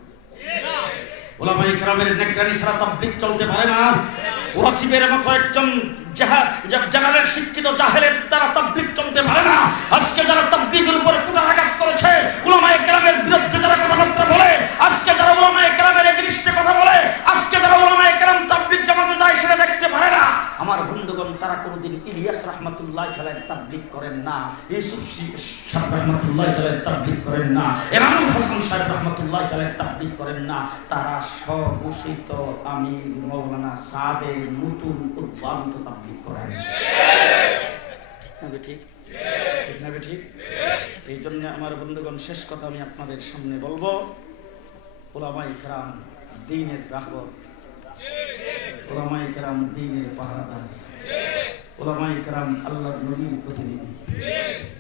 উলামায়ে কেরামের নেকড়ানি ছাড়া তাবলীগ চলতে পারে না। ওয়াসিফের মতো একজন জাহালের শিক্ষিত জাহেলের দ্বারা তাবলীগ চলতে পারে না। আজকে যারা তাবলীগের উপরে কুঠারাঘাত করেছে, উলামায়ে কেরামের বিরুদ্ধে যারা কথাবার্তা বলে, আজকে যারা উলামায়ে কেরামের এগেইনস্টে কথা বলে, আজকে যারা উলামায়ে কেরাম তাবলীগ জামাতে যায় সেটা দেখতে পারে না। আমার বন্ধুগণ, তারা কোনোদিন ইলিয়াস রাহমাতুল্লাহ আলাইহি তাবলীগ করেন না, ইউসুফ সাহেব রাহমাতুল্লাহ আলাইহি তাবলীগ করেন না, ইমামুল হাসান সাহেব রাহমাতুল্লাহ আলাইহি তাবলীগ করেন না। তারা স্বঘোষিত আমির মাওলানা সাদের নতুন উদ্ভাবিত তাবলীগ করেন। ঠিক ঠিক না ঠিক? এই জন্য আমার বন্ধুগণ, শেষ কথা আমি আপনাদের সামনে বলবো, উলামায়ে কেরাম দ্বীনের রাহবর, উলামায়ে কেরাম দ্বীনের পাহারাদার, উলামায়ে কেরাম আল্লাহর নবীর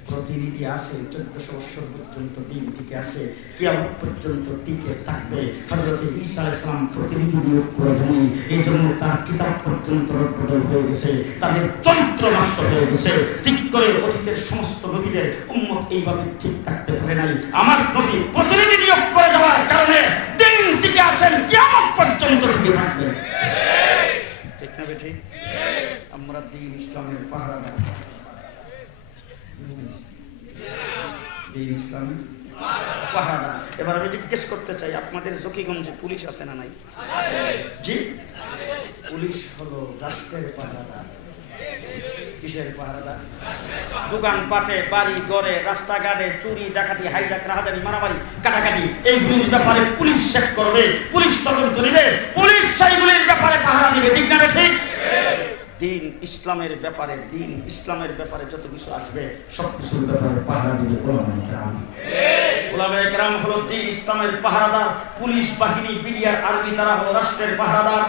প্রতিনিধি আছে। 1400 বছর পর্যন্ত দ্বীন টিকে আছে, কিয়ামত পর্যন্ত টিকে থাকবে। হযরত ঈসা আলাইহিস সালাম প্রতিনিধি নিয়োগ করেননি, এই জন্য তার কিতাব পর্যন্ত রদবদল হয়ে গেছে, তাদের চরিত্র নষ্ট হয়ে গেছে। ঠিক করে অতীতের সমস্ত নবীদের উম্মত এইভাবে ঠিক থাকতে পারে নাই। আমার নবী প্রতিনিধি নিয়োগ করে যাওয়ার কারণে দ্বীন টিকে আছেন, কিয়ামত পর্যন্ত টিকে থাকবে। ঠিক না ঠিক? আমরা দ্বীন ইসলামের পাহারাদার, দ্বীন ইসলামের পাহারাদার। এবার আমি জিজ্ঞেস করতে চাই, আপনাদের জকিগঞ্জে পুলিশ আছে না নাই? জি, পুলিশ হলো রাষ্ট্রের পাহারাদার। কিসের পাহারাদার? দোকান পাটে, বাড়ি ঘরে, রাস্তাঘাটে চুরি ডাকাতি, হাইজাক, রাহাজানি, মারামারি, কাটাকাটি, এইগুলির ব্যাপারে পুলিশ চেক করবে, পুলিশ তদন্ত নেবে, পুলিশ সেইগুলির ব্যাপারে পাহারা দিবে। ঠিক না ঠিক? দ্বীন ইসলামের ব্যাপারে, দ্বীন ইসলামের ব্যাপারে যত কিছু আসবে সব কিছুর ব্যাপারে পাহারা দিবে উলামায়ে কেরাম। উলামায়ে কেরাম হলো দ্বীন ইসলামের পাহারাদার। পুলিশ বাহিনী, বিডিআর, আর্মি, তারা হলো রাষ্ট্রের পাহারাদার।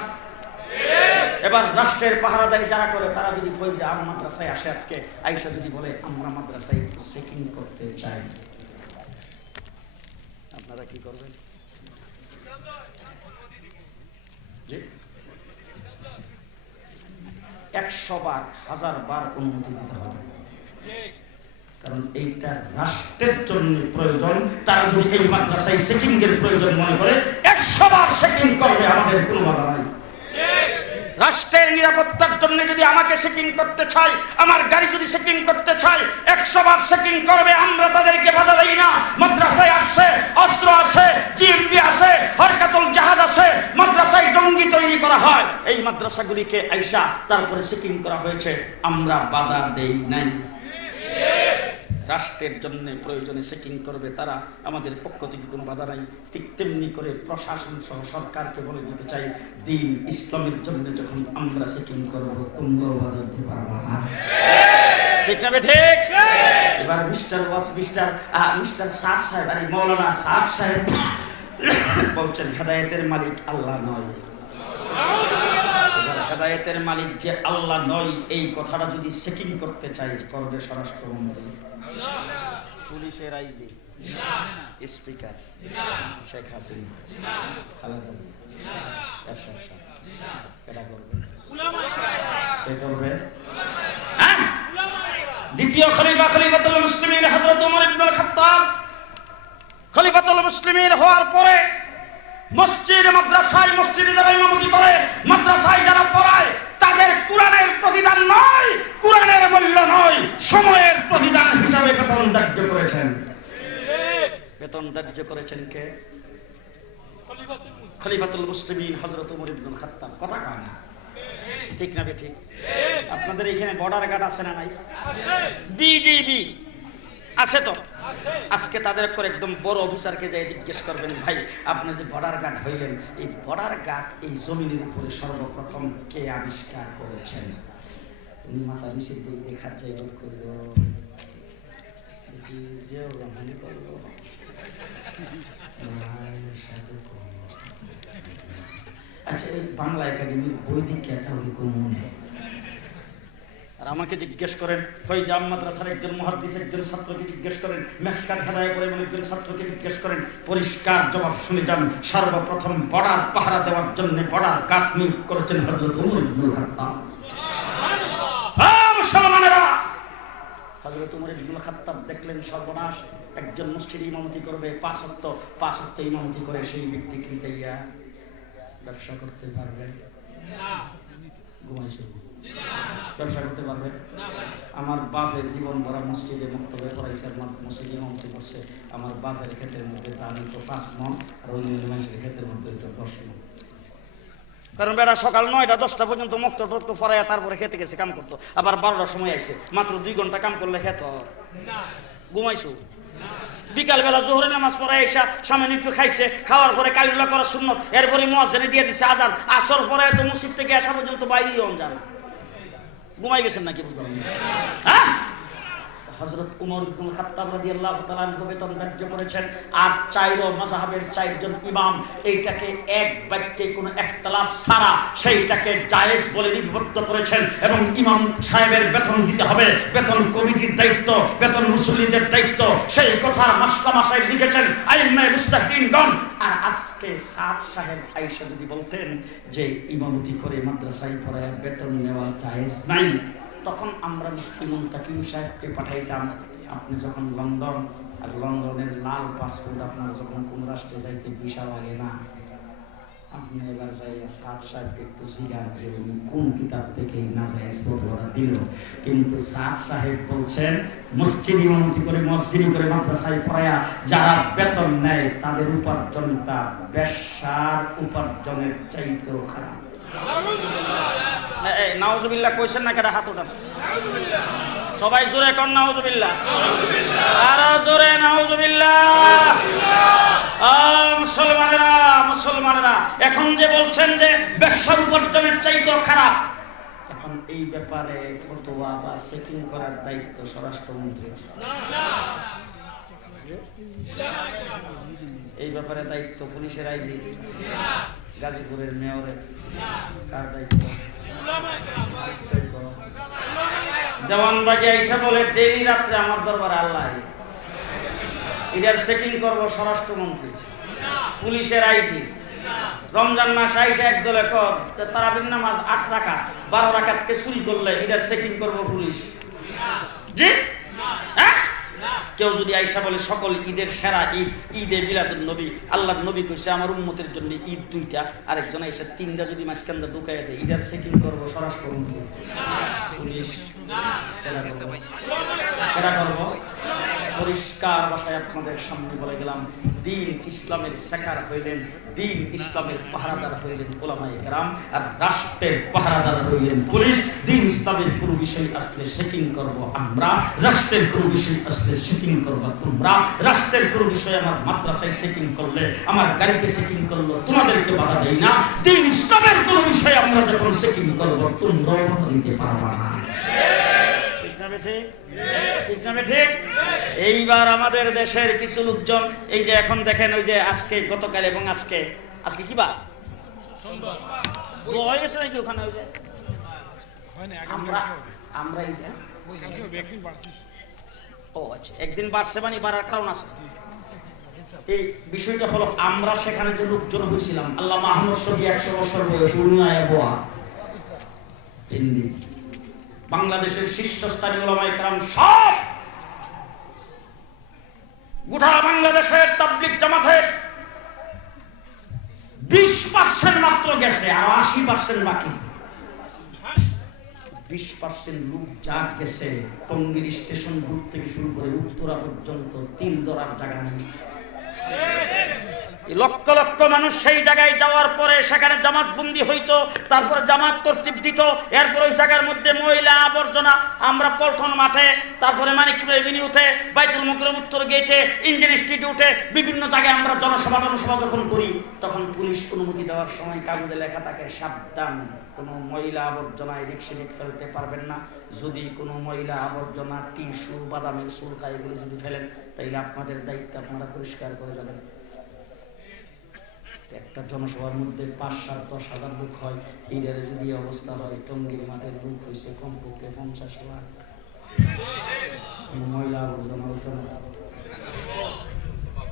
এবার রাষ্ট্রের পাহারাদারি যারা করে, তারা যদি ফৈজে আম মাদ্রাসায় আসে, আজকে আয়েশা যদি বলে আমরা মাদ্রাসায় চেকিং করতে চাই, আপনারা কি করবেন? জি, 100 বার 1000 বার অনুমতি দিতে হবে, কারণ এইটা রাষ্ট্রের জন্য প্রয়োজন। তারা যদি এই মাদ্রাসায় চেকিং এর প্রয়োজন মনে করে 100 বার চেকিং করবে, আমাদের কোনো বাধা নাই। রাষ্ট্রের নিরাপত্তার জন্য যদি আমাকে চেকিং করতে চাই, আমার গাড়ি যদি চেকিং করতে চাই, 100 বার চেকিং করবে, আমরা তাদেরকে বাধা দেই না। মাদ্রাসায় আসছে, অস্ত্র আছে, জিএমপি আছে, জঙ্গি তৈরি করা হয়, এই মাদ্রাসাগুলিকে আইসা তারপরে চেকিং করা হয়েছে, আমরা বাধা দেই নাই। রাষ্ট্রের জন্য প্রয়োজনে চেকিং করবে তারা, আমাদের পক্ষ থেকে কোনো বাধা নাই। ঠিক তেমনি করে প্রশাসন সহ সরকারকে বলে দিতে চাই, দিন ইসলামের জন্য যখন আমরা চেকিং করবো তোমরাও বাধা দিতে পারবা না। ঠিক না ঠিক? এবার মিস্টার সাদ সাহেব, আরে মৌলানা সাদ সাহেব বলছেন হেদায়েতের মালিক আল্লাহ নয়। হেদায়েতের মালিক যে আল্লাহ নয়, এই কথাটা যদি চেকিং করতে চাই করবে স্বরাষ্ট্রমন্ত্রী, পুলিশের আইজি, স্পিকার শেখ হাসিনা, খালেদা জিয়া, এরশাদ সাহেব, কেডা করবে? কে করবে? দ্বিতীয় খলিফা খলিফাতুল মুসলিমিন হযরত ওমর ইবনে খাত্তাব খলিফাতুল মুসলিমিন হওয়ার পরে মসজিদ মাদ্রাসায়, মসজিদে যারা ইমামতি করে, মাদ্রাসায় যারা পড়ায়, তাদের কোরআনের প্রতিদান নয়, কোরআনের মূল্য নয়, সময়ের প্রতিদান হিসাবে বেতন ধার্য করেছেন। বেতন ধার্য করেছেন কে? খলিফাতুল মুসলিমিন হযরত ওমর ইবনে খাত্তাব। কথা কয় না, ঠিক না ঠিক? আপনাদের এখানে বর্ডার গার্ড আছে না নাই? বিজিবি আছে তো। আজকে তাদের করে একদম বড় অফিসারকে যাই জিজ্ঞেস করবেন, ভাই আপনি যে বর্ডার গার্ড হইলেন, এই বর্ডার গার্ড এই জমিনের উপরে সর্বপ্রথম কে আবিষ্কার করেছেন? উনি মাথা নিচের দিকে দেখার চাইব করলো, আচ্ছা এই বাংলা একাডেমির বৈদিক ক্যাটাগরি কোন মনে? আর আমাকে জিজ্ঞেস করেন, ফৈজাম মাদ্রাসার একজন মুহাদ্দিস একজন ছাত্রকে জিজ্ঞেস করেন, মেশকাত হেদায়া করে এমন একজন ছাত্রকে জিজ্ঞেস করেন, পরিষ্কার জবাব শুনে যান। সর্বপ্রথম বর্ডার পাহারা দেওয়ার জন্য বর্ডার গার্ড নিয়োগ করেছেন হযরত ওমর ইবনে খাত্তাব। মুসলমানেরা, হযরত ওমর ইবনে খাত্তাব দেখলেন সর্বনাশ, একজন মসজিদে ইমামতি করবে, পাঁচ ওয়াক্ত ইমামতি করে সেই ব্যক্তি কি যাইয়া ব্যবসা করতে পারবে না? ঘুমাইছে ব্যবসা করতে পারবে? আমার বাপে জীবন ভরা মসজিদে মক্তবে পড়াইছে, মসজিদে ইমামতি করছে। আমার বাপের ক্ষেতের মধ্যে দামি তো 5 মণ, আর অন্য মানুষের ক্ষেতের মধ্যে তো 10 মণ। কারণ বেড়া সকাল 9টা 10টা পর্যন্ত মক্তব পড়াইয়া তারপরে খেতে গেছে কাম করতো, আবার 12টার সময় আইছে, মাত্র 2 ঘন্টা কাম করলে খেত না। ঘুমাইছো? বিকালবেলা জোহরের নামাজ পড়ে এসা সামনে একটু খাইছে, খাওয়ার পরে কাইলুল্লাহ করা সুন্নত, এরপরে মুয়াজ্জিনে দিয়ে দিছে আজান, আসর পরে তো মসজিদ থেকে আসা পর্যন্ত বাইরেও যান। ঘুমাই গেছেন নাকি? বুঝলাম না। হ্যাঁ, হযরত ওমর ইবনে খাত্তাব রাদিয়াল্লাহু তাআলা আনহু বেতন ধার্য করেছেন। আর 4 মাযহাবের 4 জন ইমাম এইটাকে এক বাক্যে কোনো ইখতিলাফ ছাড়া সেইটাকে জায়েজ বলে লিপিবদ্ধ করেছেন, এবং ইমাম সাহেবের বেতন দিতে হবে, বেতন কমিটির দায়িত্ব, বেতন মুসল্লিদের দায়িত্ব, সেই কথার মাসলা মাসায় লিখেছেন আইম্মায়ে মুজতাহিদিনগণ। আর আজকে সাদ সাহেব আয়েশা যদি বলতেন যে ইমামতি করে মাদ্রাসায় পড়ায় বেতন নেওয়া জায়েজ নাই, তখন আমরা মুফতি মুনতাকিম সাহেবকে পাঠাইতাম, আপনি যখন লন্ডন, আর লন্ডনের লাল পাসপোর্ট আপনার যখন কোন রাষ্ট্রে যাইতে ভিসা লাগে না, আপনি এবার যাইয়া সাদ সাহেবকে একটু জিজ্ঞাসা যে উনি কোন কিতাব থেকে নাজায়েজ ফতোয়া দিল। কিন্তু সাদ সাহেব বলছেন মসজিদ ইমামতি করে, মসজিদ করে মাদ্রাসায় পড়ায়া যারা বেতন নেয় তাদের উপার্জনটা বেশ্যার উপার্জনের চাইতেও খারাপ। নাউজুবিল্লাহ কইছেন না? কেডা হাত উঠান, সবাই জোরে কোন নাউজুবিল্লাহ, আর জোরে নাউজুবিল্লাহ। মুসলমানেরা এখন যে বলছেন যে বেশ্যার উপার্জনের চাইতেও খারাপ, এখন এই ব্যাপারে ফতোয়া বা চেকিং করার দায়িত্ব স্বরাষ্ট্রমন্ত্রী, এই ব্যাপারে দায়িত্ব পুলিশের আইজি, গাজীপুরের মেয়রের, কার দায়িত্ব? দেওয়ানবাগি আইসা বলে ডেইলি রাত্রে আমার দরবারে আল্লাহ, এটার চেকিং করবো স্বরাষ্ট্রমন্ত্রী, পুলিশের আইজি। রমজান মাস আইসা একদলে তারাবির নামাজ 8 রাকাত 12 রাকাতকে চুরি করলে এটার চেকিং করবো পুলিশ। জি হ্যাঁ, কেউ যদি আইসা বলে সকল ঈদের সেরা ঈদ ঈদে মিলাদুন নবী, আল্লাহর নবী কইছে আমার উম্মতের জন্য ঈদ 2টা, আরেকজন আইসা 3টা যদি মাঝখানটা ঢুকাইয়া দেয়, ঈদের চেকিং করবো স্বরাষ্ট্রমন্ত্রী, পুলিশ। কেডা করবো? পরিষ্কার ভাষায় আপনাদের সামনে বলে গেলাম, দ্বীন ইসলামের সেকার হইলেন, দ্বীন ইসলামের পাহারাদার হইলেন উলামায়ে কেরাম, আর রাষ্ট্রের পাহারাদার হইলেন পুলিশ। দ্বীন ইসলামের কোনো বিষয় আসলে চেকিং করব আমরা, রাষ্ট্রের কোনো বিষয় আসলে চেকিং করবা তোমরা। রাষ্ট্রের কোনো বিষয় আমার মাদ্রাসায় চেকিং করলে, আমার গাড়িতে চেকিং করলো, তোমাদেরকে বাধা দেই না। দ্বীন ইসলামের কোনো বিষয় আমরা যখন চেকিং করব, তোমরাও বাধা দিতে পারবা না। ঠিক? এইবার আমাদের দেশের কিছু লোকজন, এই যে এখন দেখেন, ওই যে আজকে গতকাল এবং আজকে কি বার হয়ে গেছে নাকি ওখানে, ওই যে আমরা এই যে একদিন বাড়ছে, মানে বাড়ার কারণ আছে। এই বিষয়টা হলো, আমরা সেখানে যে লোকজন হয়েছিলাম, আল্লাহ মাহমুদ শফি 100 বছর বয়স, 3 দিন বাংলাদেশের শীর্ষস্থানীয় উলামায়ে কেরাম সব, গোটা বাংলাদেশের তাবলীগ জামাতে 20% মাত্র গেছে, আর 80% বাকি। 20% লোক যা গেছে, টঙ্গীর স্টেশন রোড থেকে শুরু করে উত্তরা পর্যন্ত তিল ধরার জায়গা নেই। লক্ষ লক্ষ মানুষ সেই জায়গায় যাওয়ার পরে সেখানে জামাতবন্দি হইতো, তারপরে জামাত তরতিব দিত, এরপর ওই জায়গার মধ্যে ময়লা আবর্জনা, আমরা পল্টন মাঠে, তারপরে মানিক এভিনিউতে, বাইতুল মুকাররম উত্তর গেটে, ইঞ্জিন ইনস্টিটিউটে, বিভিন্ন জায়গায় আমরা জনসভা যখন করি, তখন পুলিশ অনুমতি দেওয়ার সময় কাগজে লেখা থাকে, সাবধান, কোনো ময়লা আবর্জনা এদিক সেদিক ফেলতে পারবেন না। যদি কোনো ময়লা আবর্জনা, টিস্যু, বাদামের সুরকা এগুলো যদি ফেলেন, তাইলে আপনাদের দায়িত্ব, আপনারা পরিষ্কার করে যাবেন। একটা জনসভার মধ্যে 5-7-10 হাজার লোক হয়, এইটারে যদি অবস্থা হয়, টঙ্গীর মাঠের লোক হয়েছে কমপক্ষে 50 লাখ। মহিলা আবর্জনা হতো না,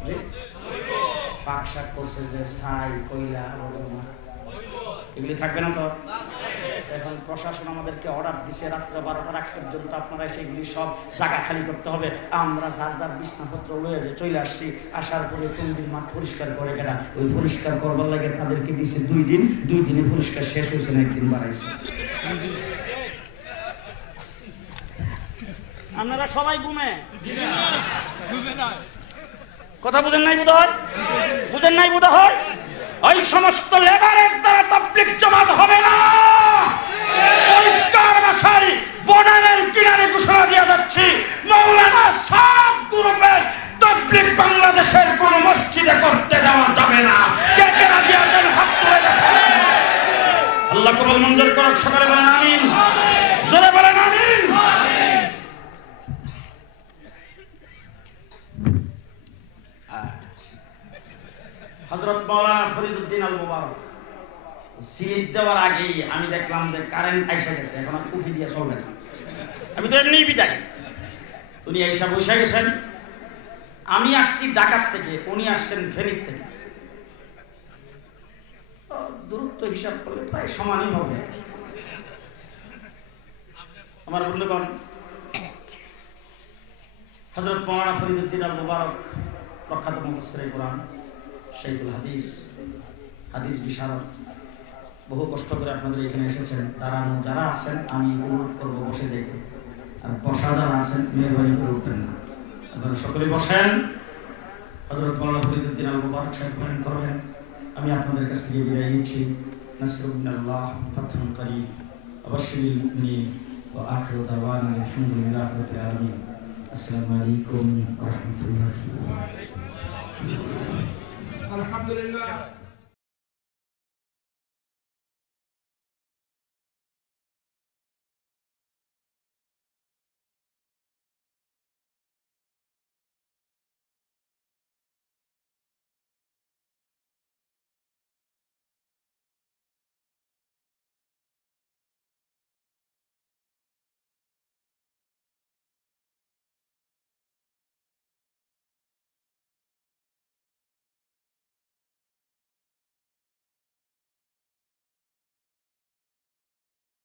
যে পাক শাক করছে, যে ছাই, কয়লা, আবর্জনা এগুলি থাকবে না তো। এখন প্রশাসন আমাদেরকে অর্ডার দিছে, রাত্রে 12টার আগ পর্যন্ত আপনারা সেগুলি সব জায়গা খালি করতে হবে। আমরা যার যার বিছনাপত্র লয়ে যে চলে আসছি, আসার পরে টঙ্গীর মাঠ পরিষ্কার করে কেনা, ওই পরিষ্কার করবার লাগে তাদেরকে দিছে 2 দিন, 2 দিনে পরিষ্কার শেষ হয়েছে না, 1 দিন বাড়াইছে। আপনারা সবাই ঘুমে কথা বুঝেন নাই বোধ হয়, ওই সমস্ত লেবারের দ্বারা তাবলীগ জামাত হবে না। পরিষ্কার ভাষায় বর্ডারের কিনারে ঘোষণা দিয়ে যাচ্ছি, মাওলানা সব গ্রুপের তাবলীগ বাংলাদেশের কোন মসজিদে করতে দেওয়া যাবে না। কে কে রাজি আছেন হাত তুলে দেখান। আল্লাহ কবুল মঞ্জুর করুক, সকলে বলেন আমিন, জোরে বলেন আমিন। হযরত মাওলানা ফরিদউদ্দিন আল মুবারক সিট দেওয়ার আগেই আমি দেখলাম যে কারেন্ট আইসা গেছে, এখন আর কুফি দিয়ে চলবে না। আমি তো এমনি বিদায়, উনি আইসা বসে গেছেন। আমি আসছি ঢাকার থেকে, উনি আসছেন ফেনীর থেকে। দূরত্ব হিসাব করলে প্রায় সমানই হবে। আমার বন্ধুগণ, হযরত মাওলানা ফরিদউদ্দিন আল মুবারক প্রখ্যাত মুফাসসিরে কোরআন, শাইখুল হাদিস বিশারদ, বহু কষ্ট করে আপনাদের এখানে এসেছেন। দাঁড়ানো যারা আছেন, আমি অনুরোধ করবো বসে যাইতে, আর বসা যারা আছেন মেহরবানি করে উঠবেন না, আপনারা সকলে বসেন। হযরত মাওলানা ফরিদউদ্দিন আল মুবারক সাহেব বয়ান করবেন। আমি আপনাদের কাছ থেকে বিদায় নিচ্ছি। নাসরুম মিনাল্লাহ, ফাতহুন করিম, ওয়াবাশশিরিল মুমিনিন, ওয়া আখিরু দাওয়ানা আলহামদুলিল্লাহি রাব্বিল আলামিন। আসসালামু আলাইকুম ওয়া রাহমাতুল্লাহি ওয়া বারাকাতুহু। আলহামদুলিল্লাহ।